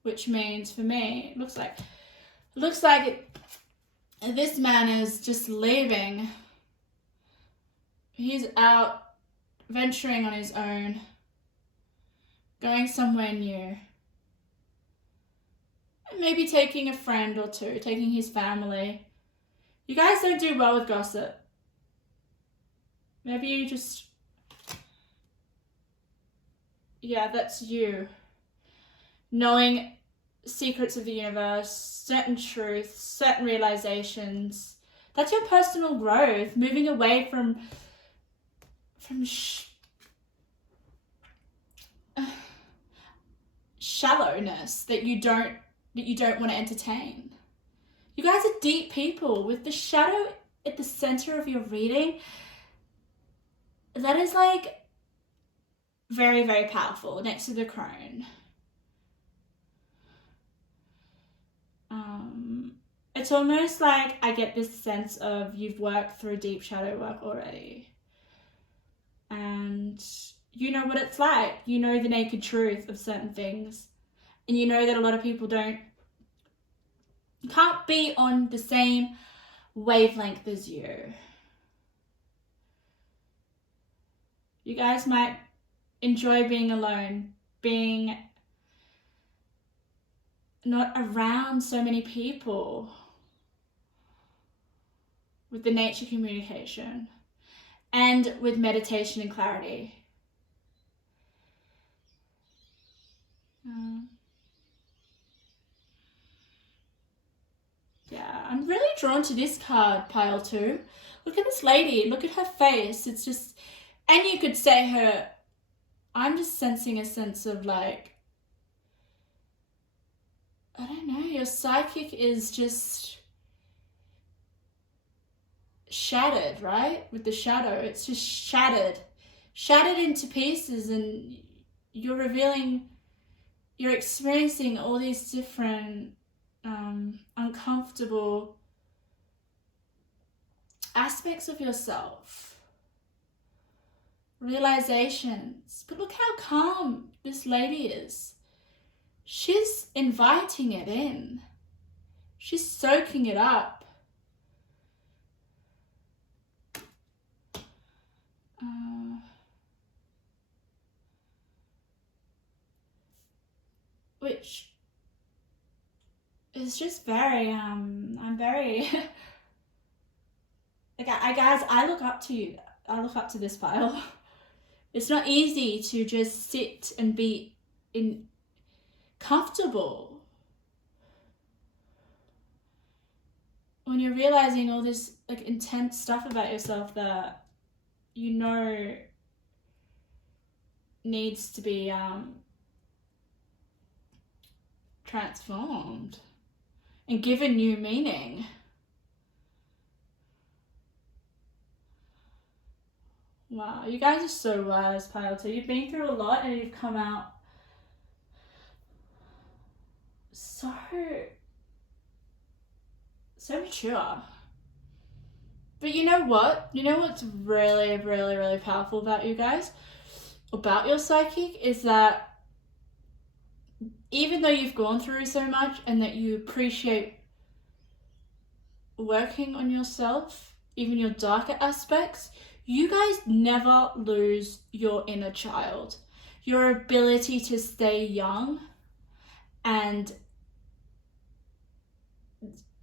which means for me, it looks like this man is just leaving. He's out venturing on his own, going somewhere new. Maybe taking a friend or two, taking his family. You guys don't do well with gossip. Maybe you just... Yeah, that's you. Knowing secrets of the universe, certain truths, certain realizations. That's your personal growth. Moving away from shallowness that you don't want to entertain. You guys are deep people. With the shadow at the center of your reading, that is like very, very powerful next to the crone. It's almost like I get this sense of you've worked through deep shadow work already. And you know what it's like. You know the naked truth of certain things. And you know that a lot of people can't be on the same wavelength as you. You guys might enjoy being alone, being not around so many people, with the nature communication and with meditation and clarity. Yeah, I'm really drawn to this card, pile 2. Look at this lady, look at her face. It's just, and you could say I'm just sensing a sense of like, I don't know, your psychic is just shattered, right? With the shadow, it's just shattered into pieces, and you're experiencing all these different uncomfortable aspects of yourself, realizations. But look how calm this lady is. She's inviting it in. She's soaking it up. Which is just very, I'm very, like, I look up to you. I look up to this pile. It's not easy to just sit and be comfortable when you're realizing all this like intense stuff about yourself that you know needs to be transformed and given new meaning. Wow, you guys are so wise, pile 2. You've been through a lot and you've come out so mature. But you know what? You know what's really, really, really powerful about you guys? About your psychic is that even though you've gone through so much and that you appreciate working on yourself, even your darker aspects, you guys never lose your inner child. Your ability to stay young and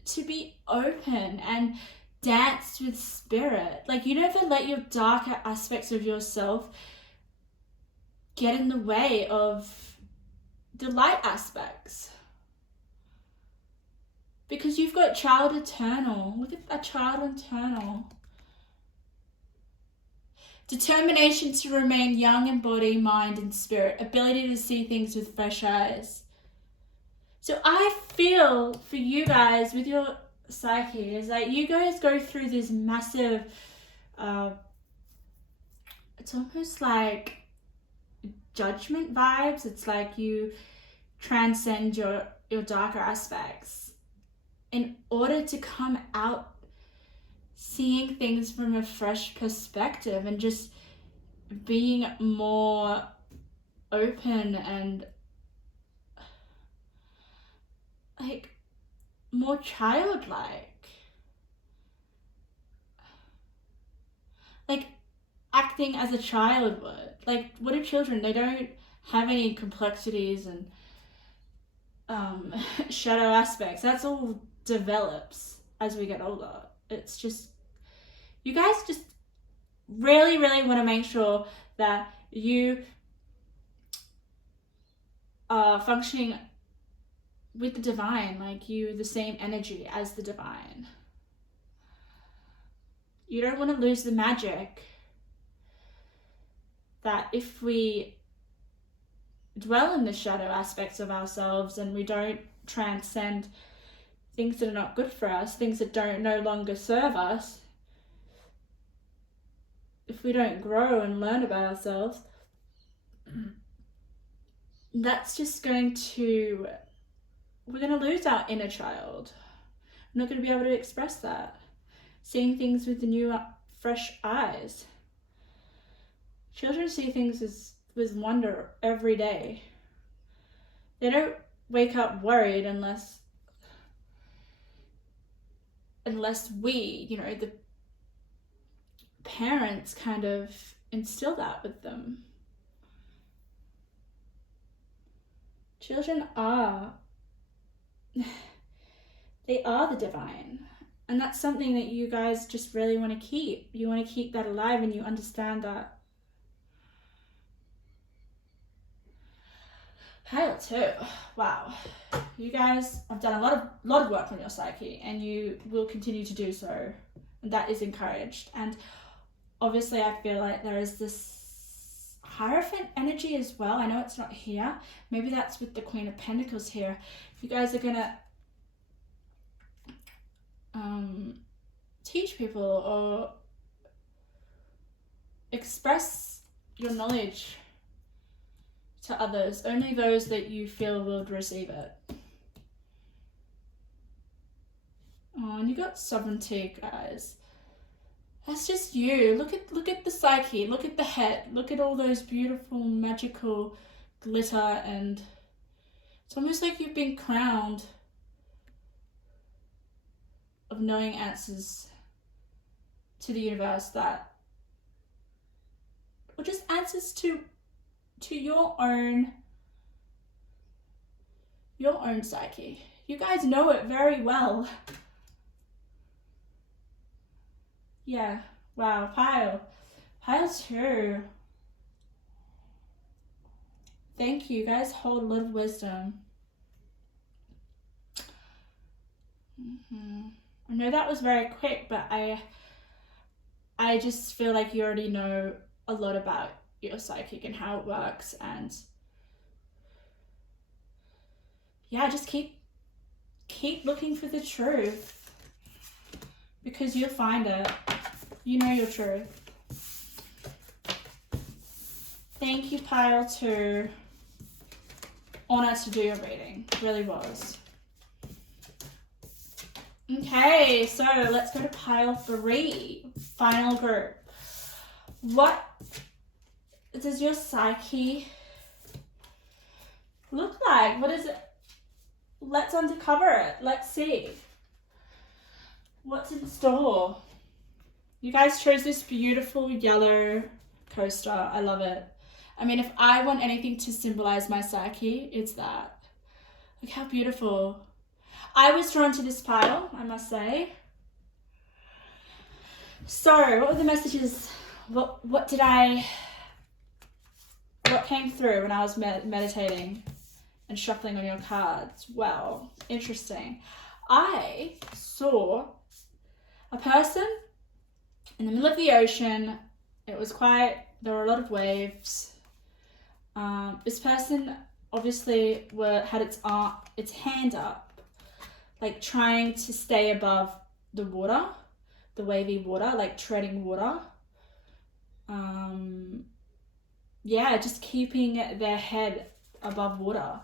to be open and dance with spirit. Like, you never let your darker aspects of yourself get in the way of the light aspects. Because you've got child eternal. Look at that child eternal. Determination to remain young in body, mind, and spirit. Ability to see things with fresh eyes. So I feel for you guys with your psyche is that you guys go through this massive, it's almost like judgment vibes. It's like you transcend your your darker aspects in order to come out seeing things from a fresh perspective and just being more open and like more childlike, like acting as a child would. Like, what are children? They don't have any complexities and shadow aspects. That's all develops as we get older. It's just, you guys just really want to make sure that you are functioning with the divine, like you, the same energy as the divine. You don't want to lose the magic that if we dwell in the shadow aspects of ourselves and we don't transcend things that are not good for us, things that don't no longer serve us, if we don't grow and learn about ourselves, that's just going to, we're going to lose our inner child. We're not going to be able to express that. Seeing things with the new, fresh eyes. Children see things with wonder every day. They don't wake up worried unless we, you know, the parents kind of instill that with them. Children are, they are the divine. And that's something that you guys just really want to keep. You want to keep that alive, and you understand that. Pile 2. Wow. You guys have done a lot of work on your psyche, and you will continue to do so. And that is encouraged. And obviously I feel like there is this Hierophant energy as well. I know it's not here. Maybe that's with the Queen of Pentacles here. You guys are gonna teach people or express your knowledge to others, only those that you feel will receive it. Oh, and you got sovereignty, guys. That's just you. Look at the psyche, look at the head, look at all those beautiful magical glitter, and it's almost like you've been crowned of knowing answers to the universe, that, or just answers to your own psyche. You guys know it very well. Yeah, wow, pile 2. Thank you, guys hold a lot of wisdom. I know that was very quick, but I just feel like you already know a lot about your psychic and how it works, and yeah, just keep looking for the truth, because you'll find it. You know your truth. Thank you, pile 2. Honor to do your reading. Really was. Okay, so let's go to pile 3. Final group. What does your psyche look like? What is it? Let's uncover it. Let's see. What's in store? You guys chose this beautiful yellow coaster. I love it. I mean, if I want anything to symbolize my psyche, it's that. Look how beautiful. I was drawn to this pile, I must say. So, what were the messages? What came through when I was meditating and shuffling on your cards? Well, interesting. I saw a person in the middle of the ocean. It was quiet. There were a lot of waves. This person obviously had its hand up, like trying to stay above the water, the wavy water, like treading water. Yeah, just keeping their head above water.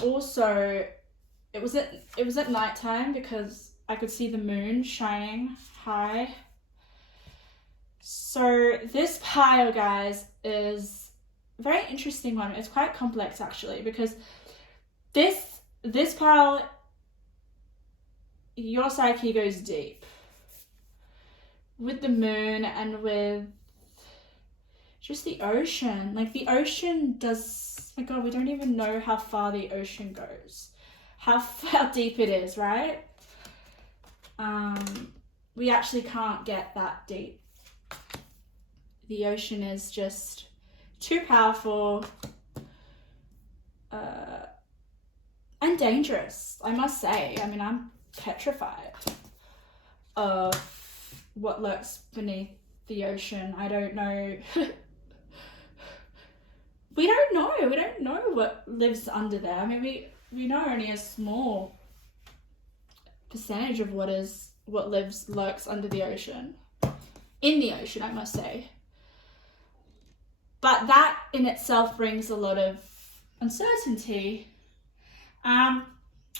And also it was at nighttime because I could see the moon shining high. So this pile, guys, is a very interesting one. It's quite complex actually, because this pile, your psyche goes deep with the moon and with just the ocean. Like the ocean does, my God, we don't even know how far the ocean goes, how deep it is, right? We actually can't get that deep. The ocean is just too powerful and dangerous, I must say. I mean, I'm petrified of what lurks beneath the ocean. I don't know. We don't know what lives under there. I mean, we know only a small percentage of what lurks under the ocean. In the ocean, I must say. But that in itself brings a lot of uncertainty.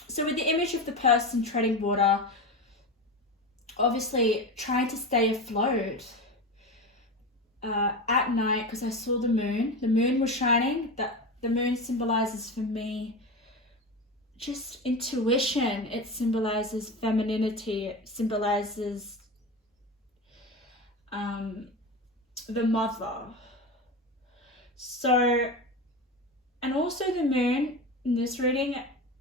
So with the image of the person treading water, obviously trying to stay afloat at night, because I saw the moon was shining. That the moon symbolizes for me just intuition. It symbolizes femininity. It symbolizes the mother. So, and also the moon in this reading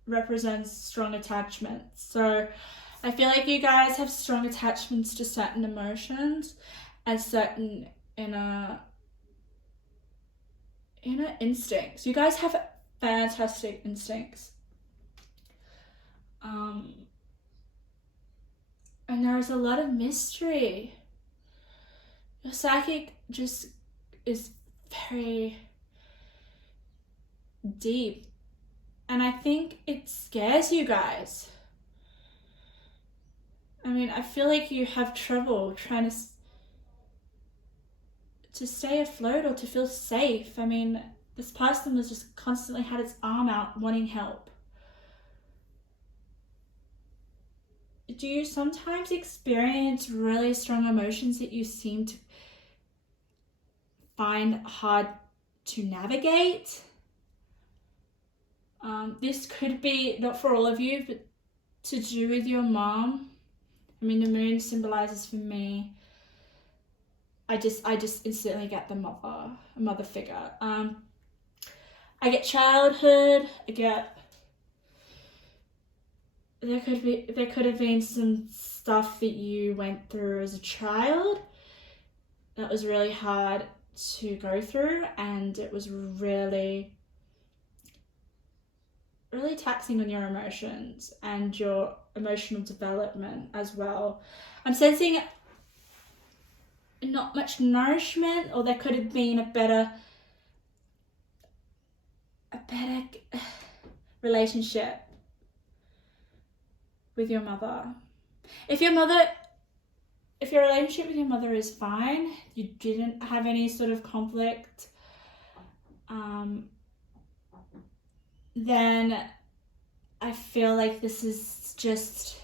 represents strong attachments. So I feel like you guys have strong attachments to certain emotions and certain inner instincts. You guys have fantastic instincts. And there's a lot of mystery. Your psychic just is very deep, and I think it scares you guys. I mean, I feel like you have trouble trying to stay afloat or to feel safe. I mean, this person was just constantly had its arm out wanting help. Do you sometimes experience really strong emotions that you seem to find hard to navigate? This could be, not for all of you, but to do with your mom. I mean, the moon symbolizes for me, I just instantly get the mother figure. I get childhood, there could have been some stuff that you went through as a child that was really hard to go through, and it was really taxing on your emotions and your emotional development as well. I'm sensing not much nourishment, or there could have been a better relationship with your mother. If your relationship with your mother is fine, you didn't have any sort of conflict, then I feel like this is just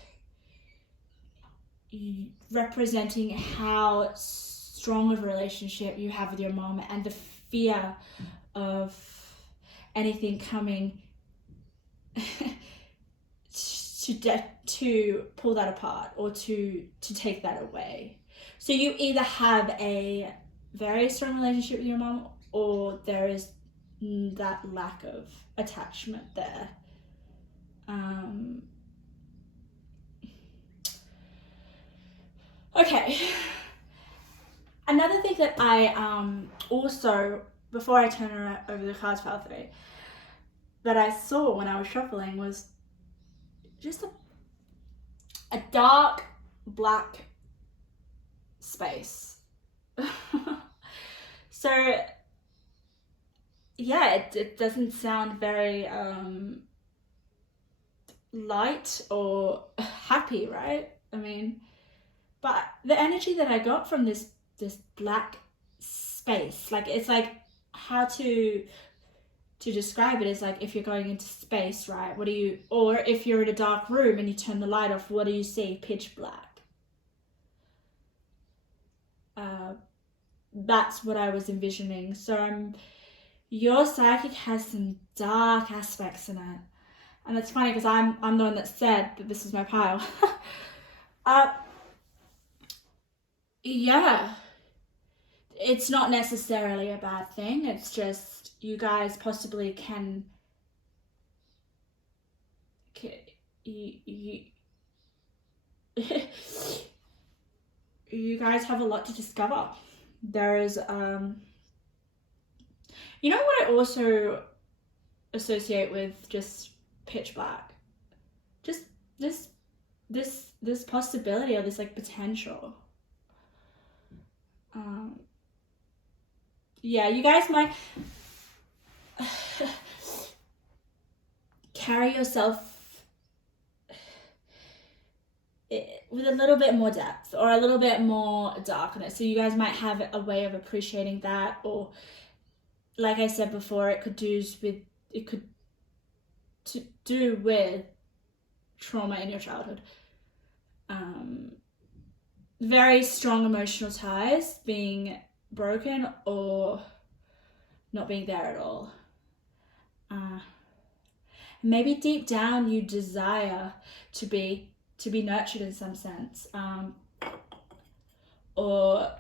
representing how strong of a relationship you have with your mom, and the fear of anything coming to pull that apart or to take that away. So you either have a very strong relationship with your mom, or there is that lack of attachment there. Okay. Another thing that I also, before I turn over the cards pile 3, that I saw when I was shuffling was just a dark black space. So yeah, it doesn't sound very light or happy, right? I mean, but the energy that I got from this black space, like, it's like how to to describe it is like if you're going into space, right? What do you, or if you're in a dark room and you turn the light off, what do you see? Pitch black. That's what I was envisioning. So your psychic has some dark aspects in it. And it's funny because I'm the one that said that this is my pile. Yeah. It's not necessarily a bad thing. It's just you guys possibly can you you guys have a lot to discover. There is you know what I also associate with just pitch black? Just this possibility or this like potential. Yeah, you guys might carry yourself with a little bit more depth or a little bit more darkness. So you guys might have a way of appreciating that, or like I said before, it could do with trauma in your childhood. Very strong emotional ties being broken or not being there at all. Maybe deep down you desire to be nurtured in some sense, or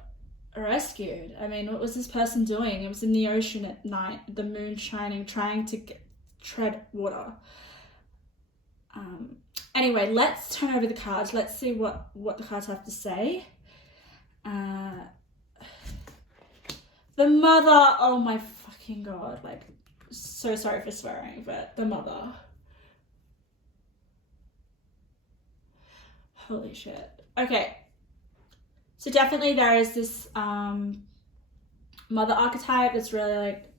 rescued. I mean, what was this person doing? It was in the ocean at night, the moon shining, trying to tread water. Anyway, let's turn over the cards. Let's see what the cards have to say. The mother, oh my fucking god, like, so sorry for swearing, but the mother. Holy shit. Okay. So definitely there is this mother archetype that's really like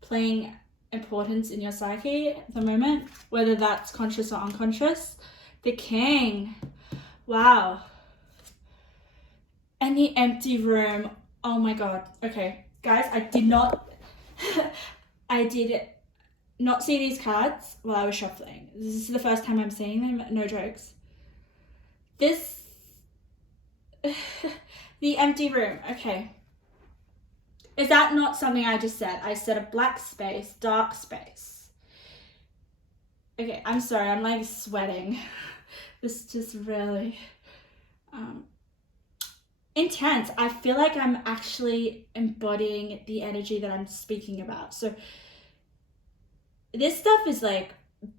playing importance in your psyche at the moment, whether that's conscious or unconscious. The king. Wow. And the empty room. Oh my god. Okay, guys, I did not see these cards while I was shuffling. This is the first time I'm seeing them, no jokes. This the empty room. Okay. Is that not something I just said? I said a black space, dark space. Okay, I'm sorry, I'm like sweating. This is just really intense. I feel like I'm actually embodying the energy that I'm speaking about. So this stuff is like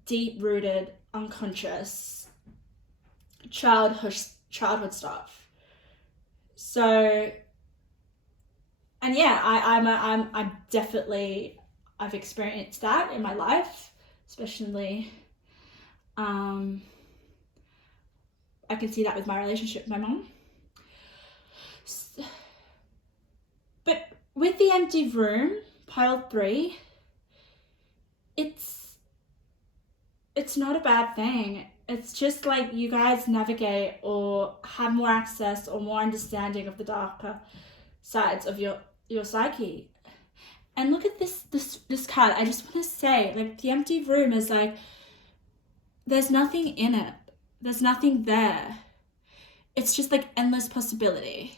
deep-rooted, unconscious, childhood stuff. So, and yeah, I'm definitely, I've experienced that in my life, especially, I can see that with my relationship with my mom. But with the empty room, pile 3, it's not a bad thing. It's just like you guys navigate or have more access or more understanding of the darker sides of your psyche. And look at this card. I just want to say, like, the empty room is like, there's nothing in it. There's nothing there. It's just like endless possibility.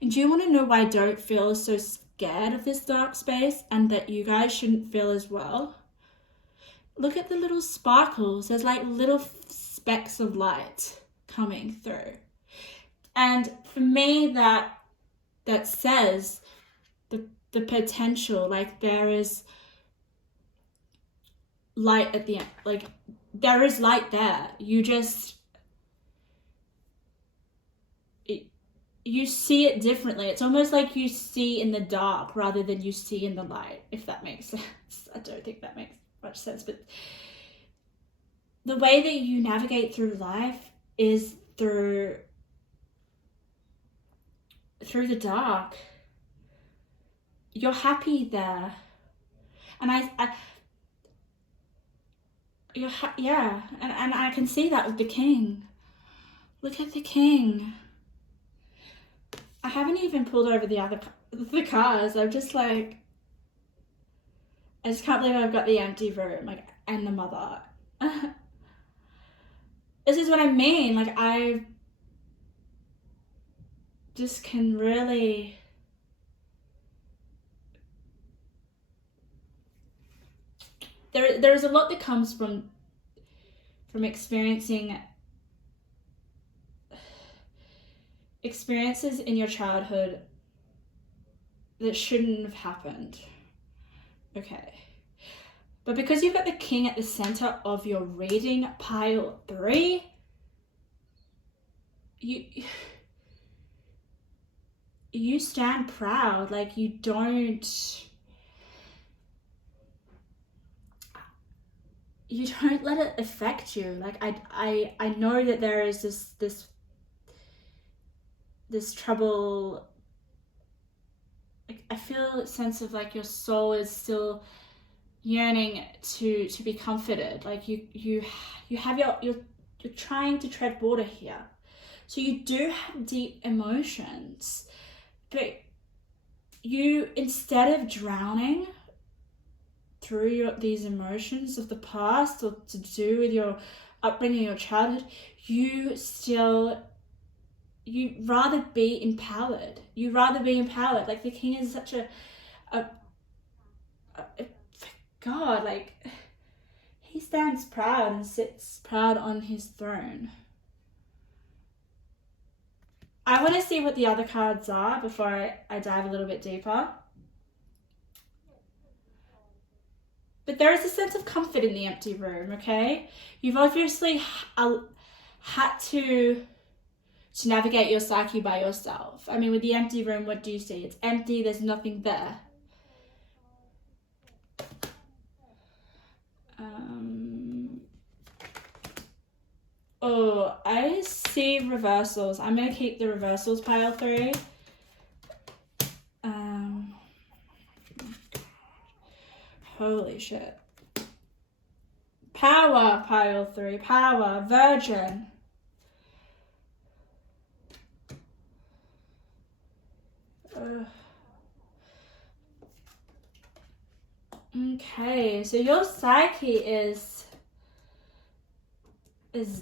And do you want to know why I don't feel so scared of this dark space, and that you guys shouldn't feel as well? Look at the little sparkles. There's like little specks of light coming through. And for me, that says the potential, like there is light at the end. Like there is light there. You see it differently. It's almost like you see in the dark rather than you see in the light, if that makes sense. I don't think that makes much sense, but the way that you navigate through life is through the dark. You're happy there, and yeah, and I can see that with the king. Look at the king. I haven't even pulled over the cards. I'm just like, I just can't believe I've got the empty room, like, and the mother. This is what I mean. Like, I just can really... There is a lot that comes from experiencing experiences in your childhood that shouldn't have happened. Okay. But because you've got the king at the center of your reading, pile 3, you stand proud. Like, you don't let it affect you. Like, I know that there is this trouble. I feel a sense of like your soul is still yearning to be comforted. Like, you have you're trying to tread water here. So you do have deep emotions, but you, instead of drowning through these emotions of the past or to do with your upbringing, your childhood, you'd rather be empowered. Like, the king is such a God, like, he stands proud and sits proud on his throne. I want to see what the other cards are before I dive a little bit deeper. But there is a sense of comfort in the empty room, okay? You've obviously had to navigate your psyche by yourself. I mean, with the empty room, what do you see? It's empty, there's nothing there. Oh, I see reversals. I'm going to keep the reversals, pile 3. Holy shit. Power, pile 3. Power, Virgin. Okay, so your psyche is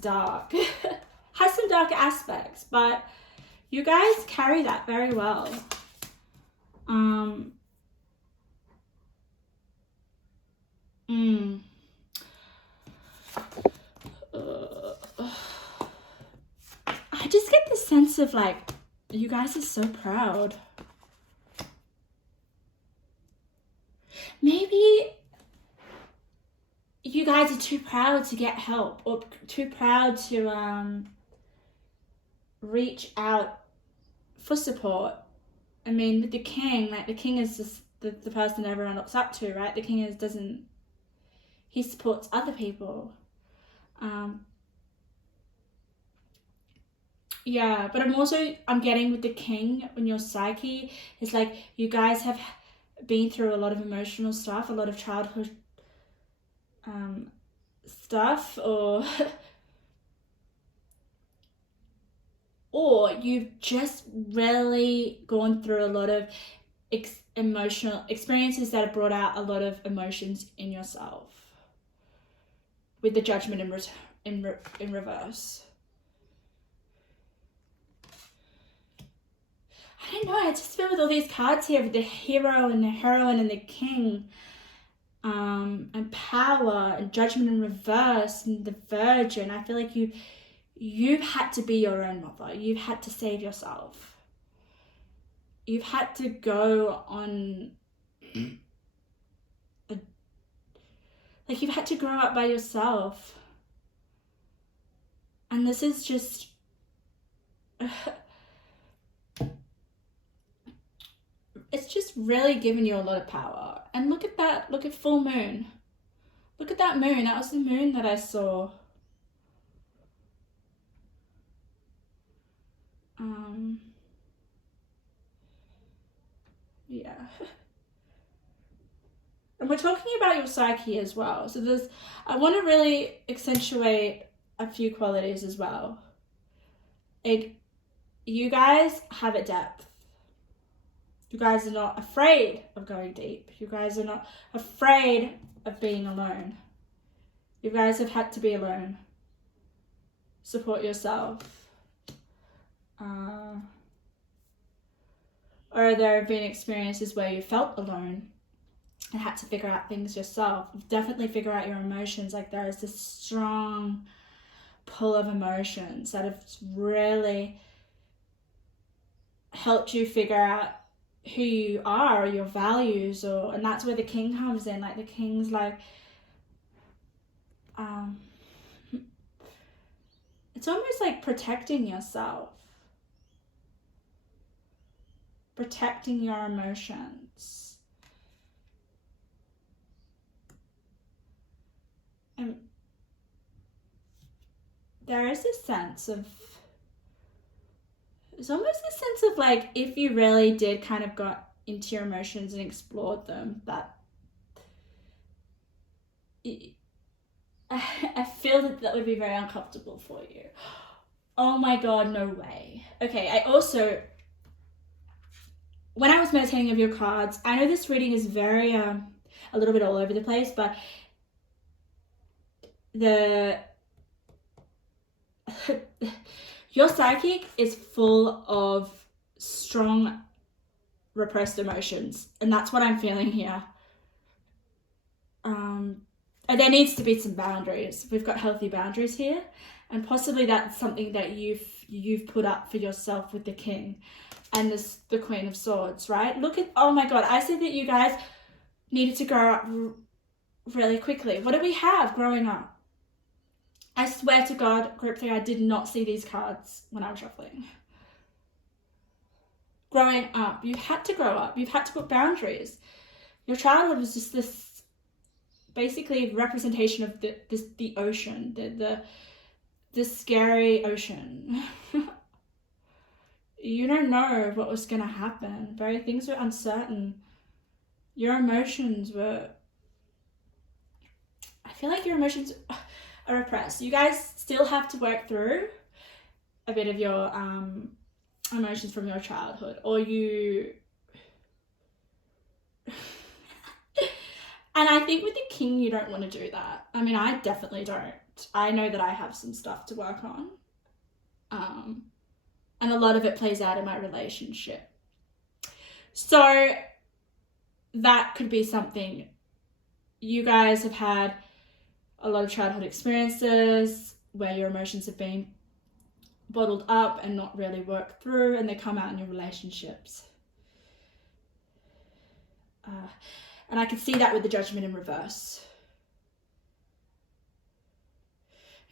dark. Has some dark aspects, but you guys carry that very well. I just get the sense of like, you guys are so proud. Maybe you guys are too proud to get help, or too proud to reach out for support. I mean, with the king, like, the king is just the person everyone looks up to, right? The king he supports other people. Yeah, but I'm getting with the king in your psyche, it's like you guys have been through a lot of emotional stuff, a lot of childhood stuff, or you've just really gone through a lot of emotional experiences that have brought out a lot of emotions in yourself, with the Judgment in reverse. I don't know, I just feel with all these cards here, with the hero and the heroine and the king, and power and Judgment in reverse and the Virgin, I feel like you've had to be your own mother. You've had to save yourself. You've had to go on, like, you've had to grow up by yourself. And this is just, it's just really giving you a lot of power. And look at that, look at full moon. Look at that moon, that was the moon that I saw. Yeah. And we're talking about your psyche as well. So I want to really accentuate a few qualities as well. Like, you guys have a depth. You guys are not afraid of going deep. You guys are not afraid of being alone. You guys have had to be alone. Support yourself. Or there have been experiences where you felt alone and had to figure out things yourself. Definitely figure out your emotions. Like there is this strong pull of emotions that have really helped you figure out who you are, or your values, and that's where the king comes in. Like the king's like, it's almost like protecting yourself, protecting your emotions. And there is a sense of, it's almost a sense of like, if you really did kind of got into your emotions and explored them, that I feel that would be very uncomfortable for you. Oh my God, no way. Okay, I also, when I was meditating over your cards, I know this reading is very, a little bit all over the place, but your psychic is full of strong repressed emotions, and that's what I'm feeling here. And there needs to be some boundaries. We've got healthy boundaries here, and possibly that's something that you've put up for yourself with the king and the Queen of Swords, right? Look at, oh my God, I said that you guys needed to grow up really quickly. What did we have growing up? I swear to God, group 3, I did not see these cards when I was shuffling. Growing up, you had to grow up. You've had to put boundaries. Your childhood was just this basically representation of the ocean, the scary ocean. You don't know what was going to happen. Things were uncertain. Your emotions were, I feel like your emotions are repressed. You guys still have to work through a bit of your emotions from your childhood, or you and I think with the king you don't want to do that. I mean, I definitely don't. I know that I have some stuff to work on, and a lot of it plays out in my relationship, so that could be something. You guys have had a lot of childhood experiences where your emotions have been bottled up and not really worked through, and they come out in your relationships. And I can see that with the Judgment in reverse.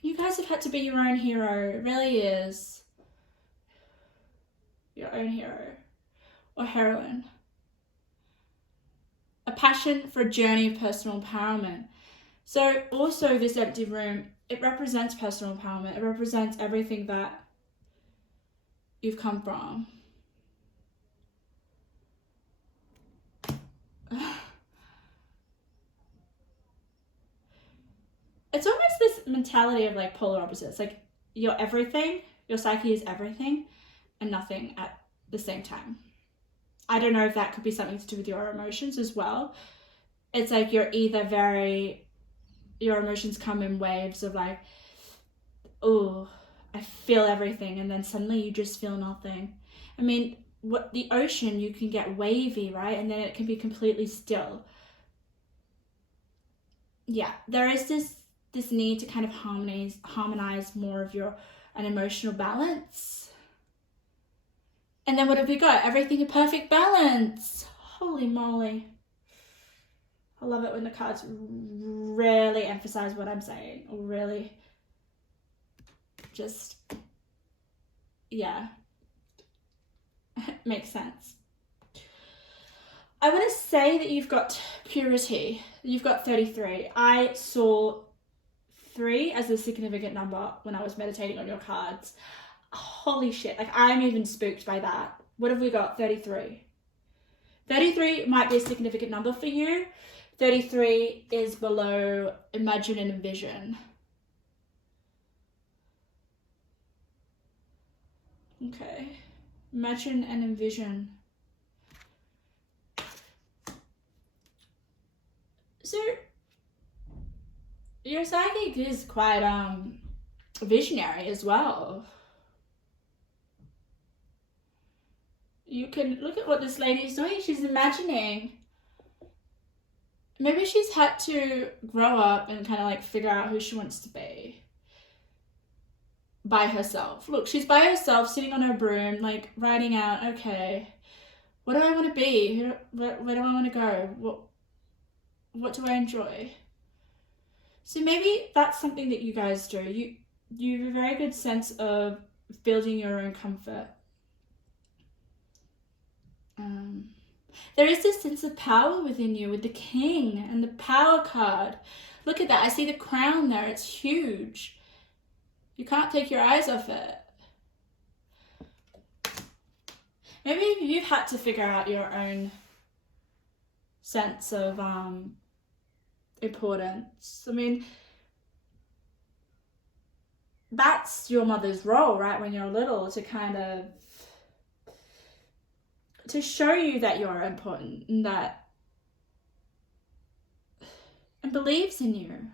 You guys have had to be your own hero. It really is. Your own hero or heroine. A passion for a journey of personal empowerment. So also this empty room, it represents personal empowerment. It represents everything that you've come from. It's almost this mentality of like polar opposites. Like you're everything, your psyche is everything and nothing at the same time. I don't know if that could be something to do with your emotions as well. It's like you're either your emotions come in waves of like, oh, I feel everything, and then suddenly you just feel nothing. I mean, what the ocean, you can get wavy, right? And then it can be completely still. Yeah, there is this need to kind of harmonize more of an emotional balance. And then what have we got? Everything in perfect balance. Holy moly. I love it when the cards really emphasize what I'm saying, or really just, yeah, makes sense. I want to say that you've got purity. You've got 33. I saw 3 as a significant number when I was meditating on your cards. Holy shit, like I'm even spooked by that. What have we got? 33. 33 might be a significant number for you. 33 is below imagine and envision. Okay, imagine and envision. So your psychic is quite visionary as well. You can look at what this lady is doing. She's imagining. Maybe she's had to grow up and kind of like figure out who she wants to be by herself. Look, she's by herself, sitting on her broom, like writing out, okay, what do I want to be? Where do I want to go? What do I enjoy? So maybe that's something that you guys do. You have a very good sense of building your own comfort. There is this sense of power within you with the king and the power card. Look at that. I see the crown there. It's huge. You can't take your eyes off it. Maybe you've had to figure out your own sense of importance. I mean, that's your mother's role, right? When you're little, to kind of to show you that you're important and believes in you.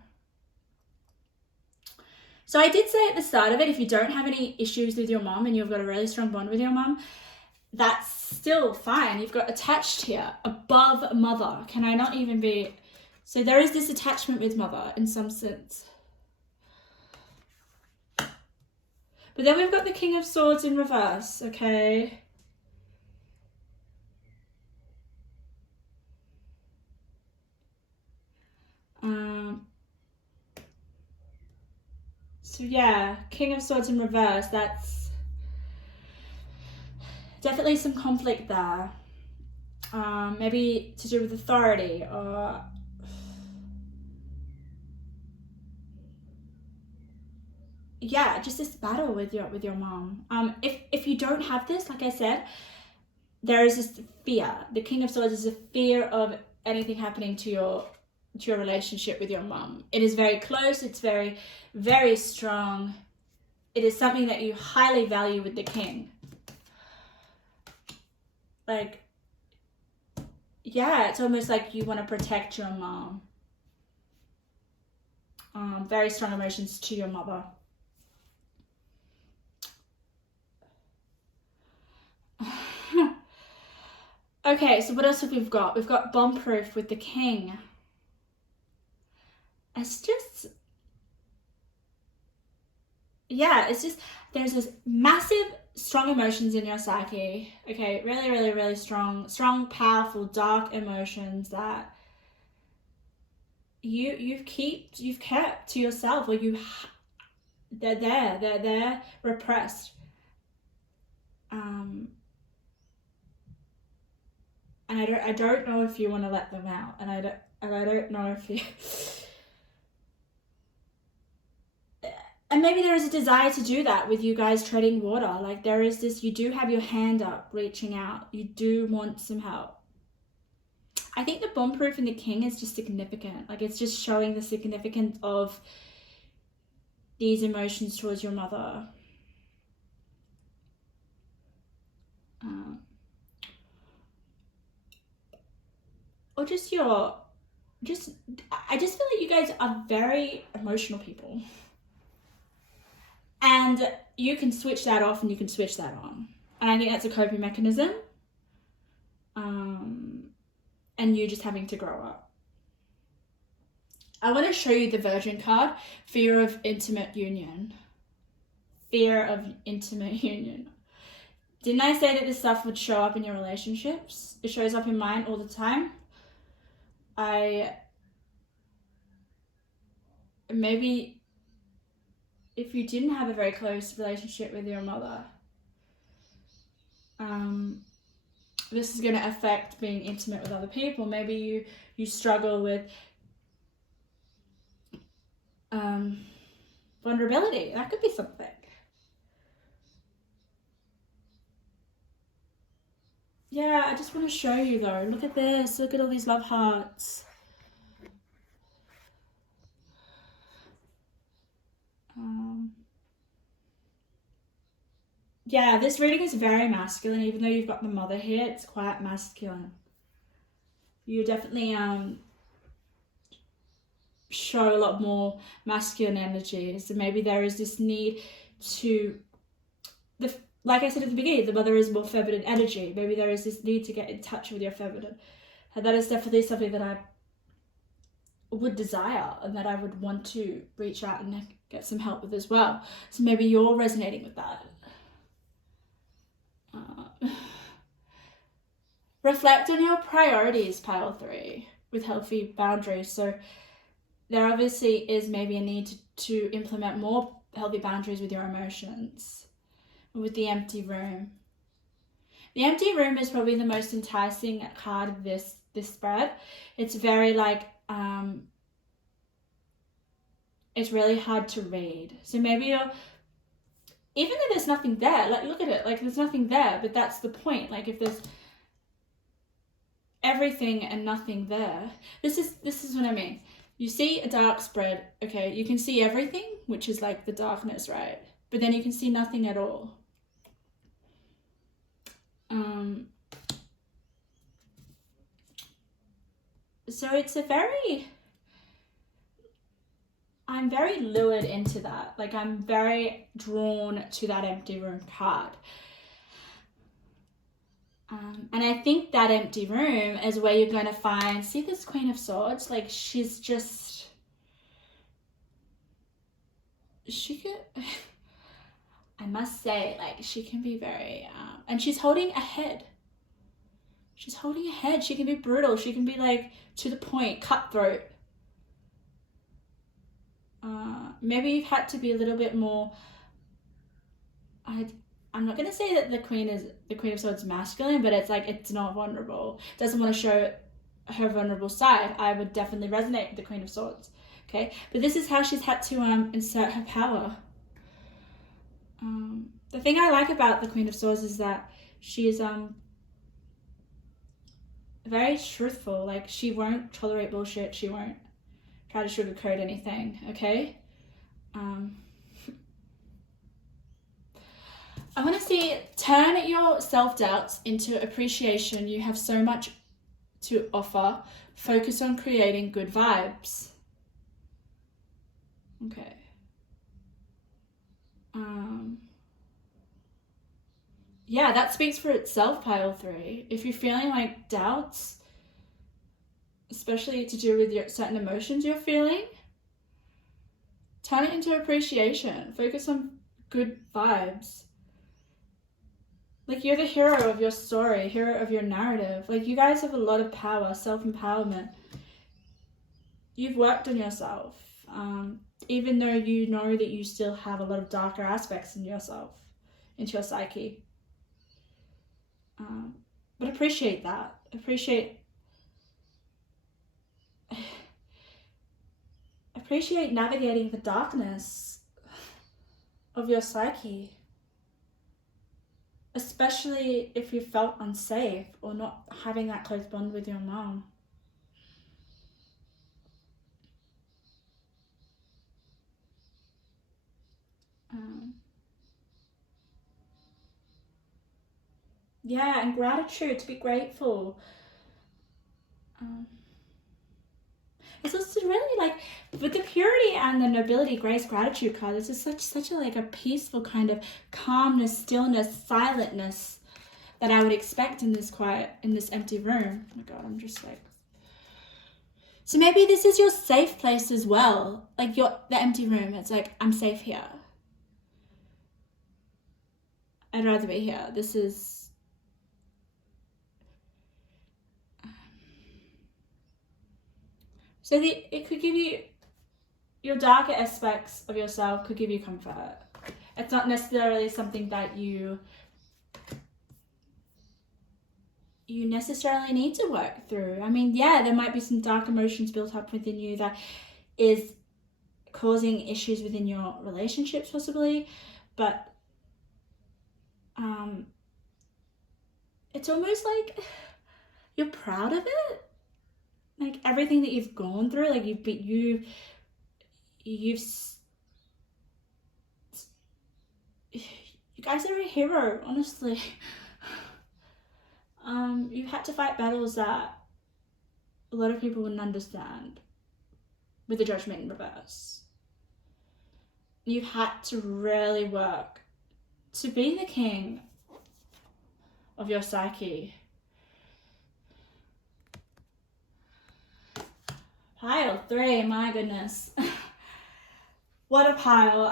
So I did say at the start of it, if you don't have any issues with your mom and you've got a really strong bond with your mom, that's still fine. You've got attached here, above mother. Can I not even be? So there is this attachment with mother in some sense. But then we've got the King of Swords in reverse, okay? So yeah, King of Swords in reverse, that's definitely some conflict there. Maybe to do with authority or yeah, just this battle with your mom. If you don't have this, like I said, there is this fear. The King of Swords is a fear of anything happening to your relationship with your mom. It is very close. It's very, very strong. It is something that you highly value with the king. Like, yeah, it's almost like you want to protect your mom. Very strong emotions to your mother. Okay, so what else have we got? We've got bomb-proof with the king. It's just, yeah, it's just, there's this massive, strong emotions in your psyche. Okay, really, really, really strong, powerful, dark emotions that you've kept to yourself, or they're there, repressed. And I don't know if you want to let them out, and I don't know if you. And maybe there is a desire to do that with you guys treading water. Like there is this, you do have your hand up, reaching out. You do want some help. I think the bomb-proof in the king is just significant. Like it's just showing the significance of these emotions towards your mother. Or just I just feel like you guys are very emotional people. And you can switch that off and you can switch that on. And I think that's a coping mechanism. And you just having to grow up. I want to show you the Virgin card. Fear of intimate union. Fear of intimate union. Didn't I say that this stuff would show up in your relationships? It shows up in mine all the time. Maybe if you didn't have a very close relationship with your mother, this is going to affect being intimate with other people. Maybe you struggle with vulnerability. That could be something. Yeah, I just want to show you though. Look at this. Look at all these love hearts. Yeah, this reading is very masculine. Even though you've got the mother here, it's quite masculine. You're definitely show a lot more masculine energies, and maybe there is this need to, like I said at the beginning, the mother is more feminine energy. Maybe there is this need to get in touch with your feminine, and that is definitely something that I would desire and that I would want to reach out and get some help with as well. So maybe you're resonating with that. Reflect on your priorities, pile 3, with healthy boundaries. So there obviously is maybe a need to implement more healthy boundaries with your emotions. With the empty room. The empty room is probably the most enticing card of this spread. It's very like, it's really hard to read. So maybe you're, even though there's nothing there, like look at it, like there's nothing there, but that's the point. Like if there's everything and nothing there, this is what I mean. You see a dark spread, okay, you can see everything, which is like the darkness, right? But then you can see nothing at all. So it's I'm very lured into that. Like I'm very drawn to that empty room card. And I think that empty room is where you're going to find, see this Queen of Swords? Like she's just, she could, I must say, like she can be very, and she's holding a head. She's holding a head. She can be brutal. She can be like to the point, cutthroat. Maybe you've had to be a little bit more, I'm not going to say that the Queen of Swords masculine, but it's like, it's not vulnerable. Doesn't want to show her vulnerable side. I would definitely resonate with the Queen of Swords. Okay. But this is how she's had to insert her power. The thing I like about the Queen of Swords is that she is very truthful. Like she won't tolerate bullshit. She won't try to sugarcoat anything. Okay. I want to see, turn your self-doubts into appreciation. You have so much to offer. Focus on creating good vibes. Okay. Yeah, that speaks for itself, pile 3. If you're feeling like doubts, especially to do with your certain emotions you're feeling, turn it into appreciation. Focus on good vibes. Like you're the hero of your story, hero of your narrative. Like you guys have a lot of power, self-empowerment. You've worked on yourself, even though you know that you still have a lot of darker aspects in yourself, into your psyche. But appreciate that. Appreciate navigating the darkness of your psyche. Especially if you felt unsafe or not having that close bond with your mom. Yeah, and gratitude, to be grateful. It's also really like, with the purity and the nobility, grace, gratitude card, this is such a like a peaceful kind of calmness, stillness, silentness that I would expect in this quiet, in this empty room. Oh my God, I'm just like. So maybe this is your safe place as well. Like the empty room, it's like, I'm safe here. I'd rather be here. This is. So it could give you, your darker aspects of yourself could give you comfort. It's not necessarily something that you necessarily need to work through. I mean, yeah, there might be some dark emotions built up within you that is causing issues within your relationships possibly, but it's almost like you're proud of it. Like everything that you've gone through, like you guys are a hero, honestly. You've had to fight battles that a lot of people wouldn't understand, with the Judgment in reverse. You've had to really work to be the king of your psyche. Pile 3, my goodness. What a pile.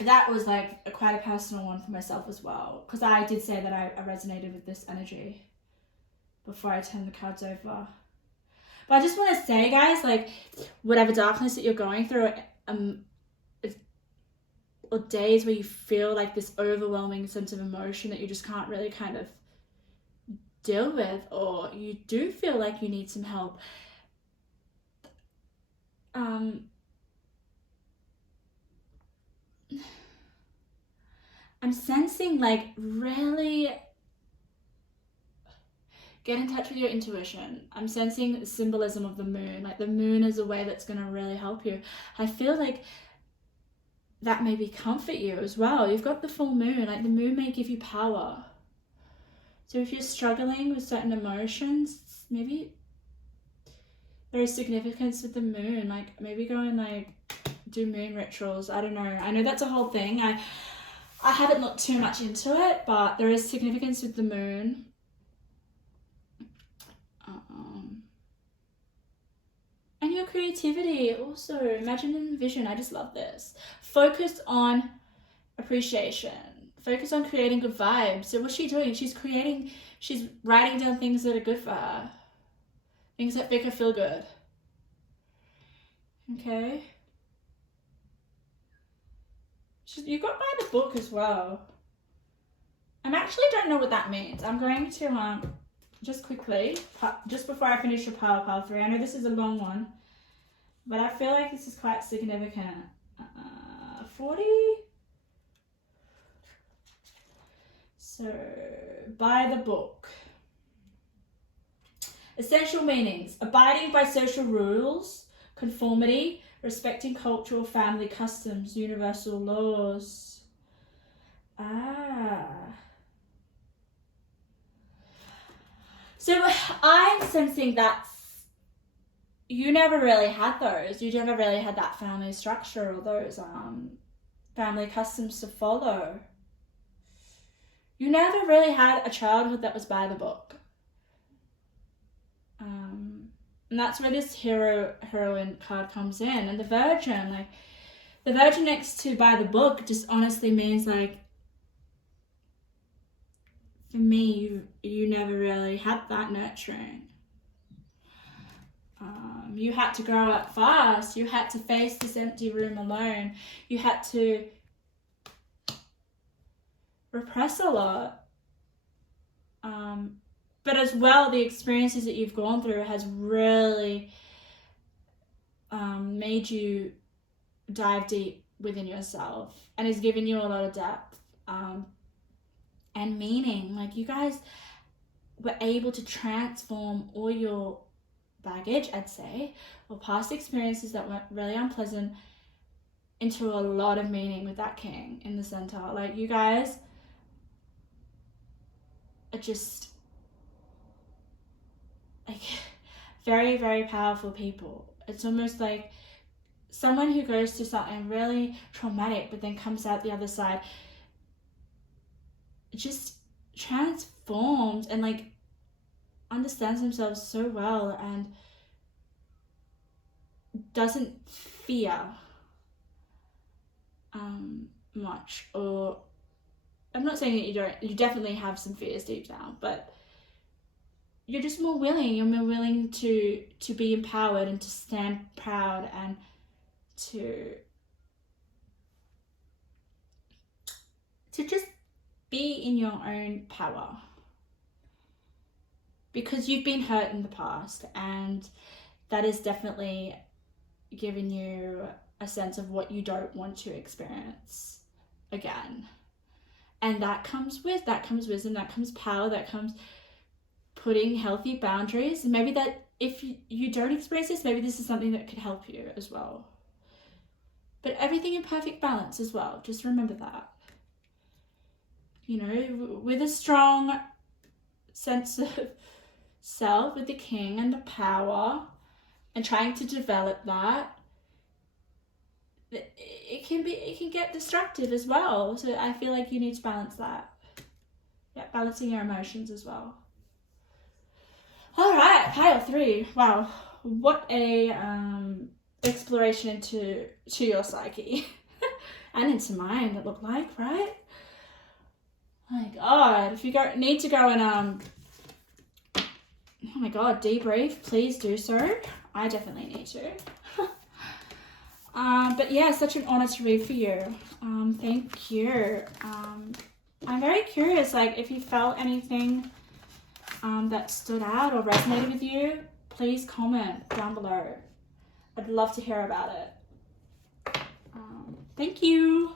That was like quite a personal one for myself as well, because I did say that I resonated with this energy before I turned the cards over. But I just want to say, guys, like, whatever darkness that you're going through, or days where you feel like this overwhelming sense of emotion that you just can't really kind of deal with, or you do feel like you need some help, I'm sensing, like, really get in touch with your intuition. I'm sensing the symbolism of the moon. Like, the moon is a way that's going to really help you. I feel like that maybe comfort you as well. You've got the full moon. Like, the moon may give you power. So if you're struggling with certain emotions, maybe there is significance with the moon. Like, maybe go and, like, do moon rituals. I don't know. I know that's a whole thing. I haven't looked too much into it, but there is significance with the moon. And your creativity also. Imagine and vision. I just love this. Focus on appreciation. Focus on creating good vibes. So what's she doing? She's writing down things that are good for her. Things that make her feel good. Okay. You got by the book as well. I actually don't know what that means. I'm going to just quickly, just before I finish your pile 3. I know this is a long one, but I feel like this is quite significant. 40. So, by the book. Essential meanings: abiding by social rules, conformity, respecting cultural family customs, universal laws. So I'm sensing that you never really had those. You never really had that family structure or those family customs to follow. You never really had a childhood that was by the book. And that's where this heroine card comes in. And the Virgin, like, the Virgin next to by the book just honestly means, like, for me, you never really had that nurturing. You had to grow up fast. You had to face this empty room alone. You had to repress a lot. But as well, the experiences that you've gone through has really made you dive deep within yourself and has given you a lot of depth and meaning. Like, you guys were able to transform all your baggage, I'd say, or past experiences that were really unpleasant into a lot of meaning with that king in the center. Like, you guys are just like very, very powerful people. It's almost like someone who goes through something really traumatic but then comes out the other side just transformed and, like, understands themselves so well and doesn't fear much. Or I'm not saying that you don't, you definitely have some fears deep down, but you're just more willing. You're more willing to be empowered and to stand proud and to just be in your own power, because you've been hurt in the past, and that is definitely giving you a sense of what you don't want to experience again. And that comes wisdom, that comes power, that comes putting healthy boundaries. And maybe that if you don't experience this, maybe this is something that could help you as well. But everything in perfect balance as well. Just remember that. You know, with a strong sense of self, with the king and the power, and trying to develop that, it can get destructive as well. So I feel like you need to balance that. Yeah, balancing your emotions as well. All right, pile 3. Wow, what a exploration into your psyche and into mine. It looked like, right? Oh my god, if you need to go and oh my god, debrief, please do so. I definitely need to. But yeah, such an honor to read for you. Thank you. I'm very curious, like, if you felt anything that stood out or resonated with you, please comment down below. I'd love to hear about it. Thank you.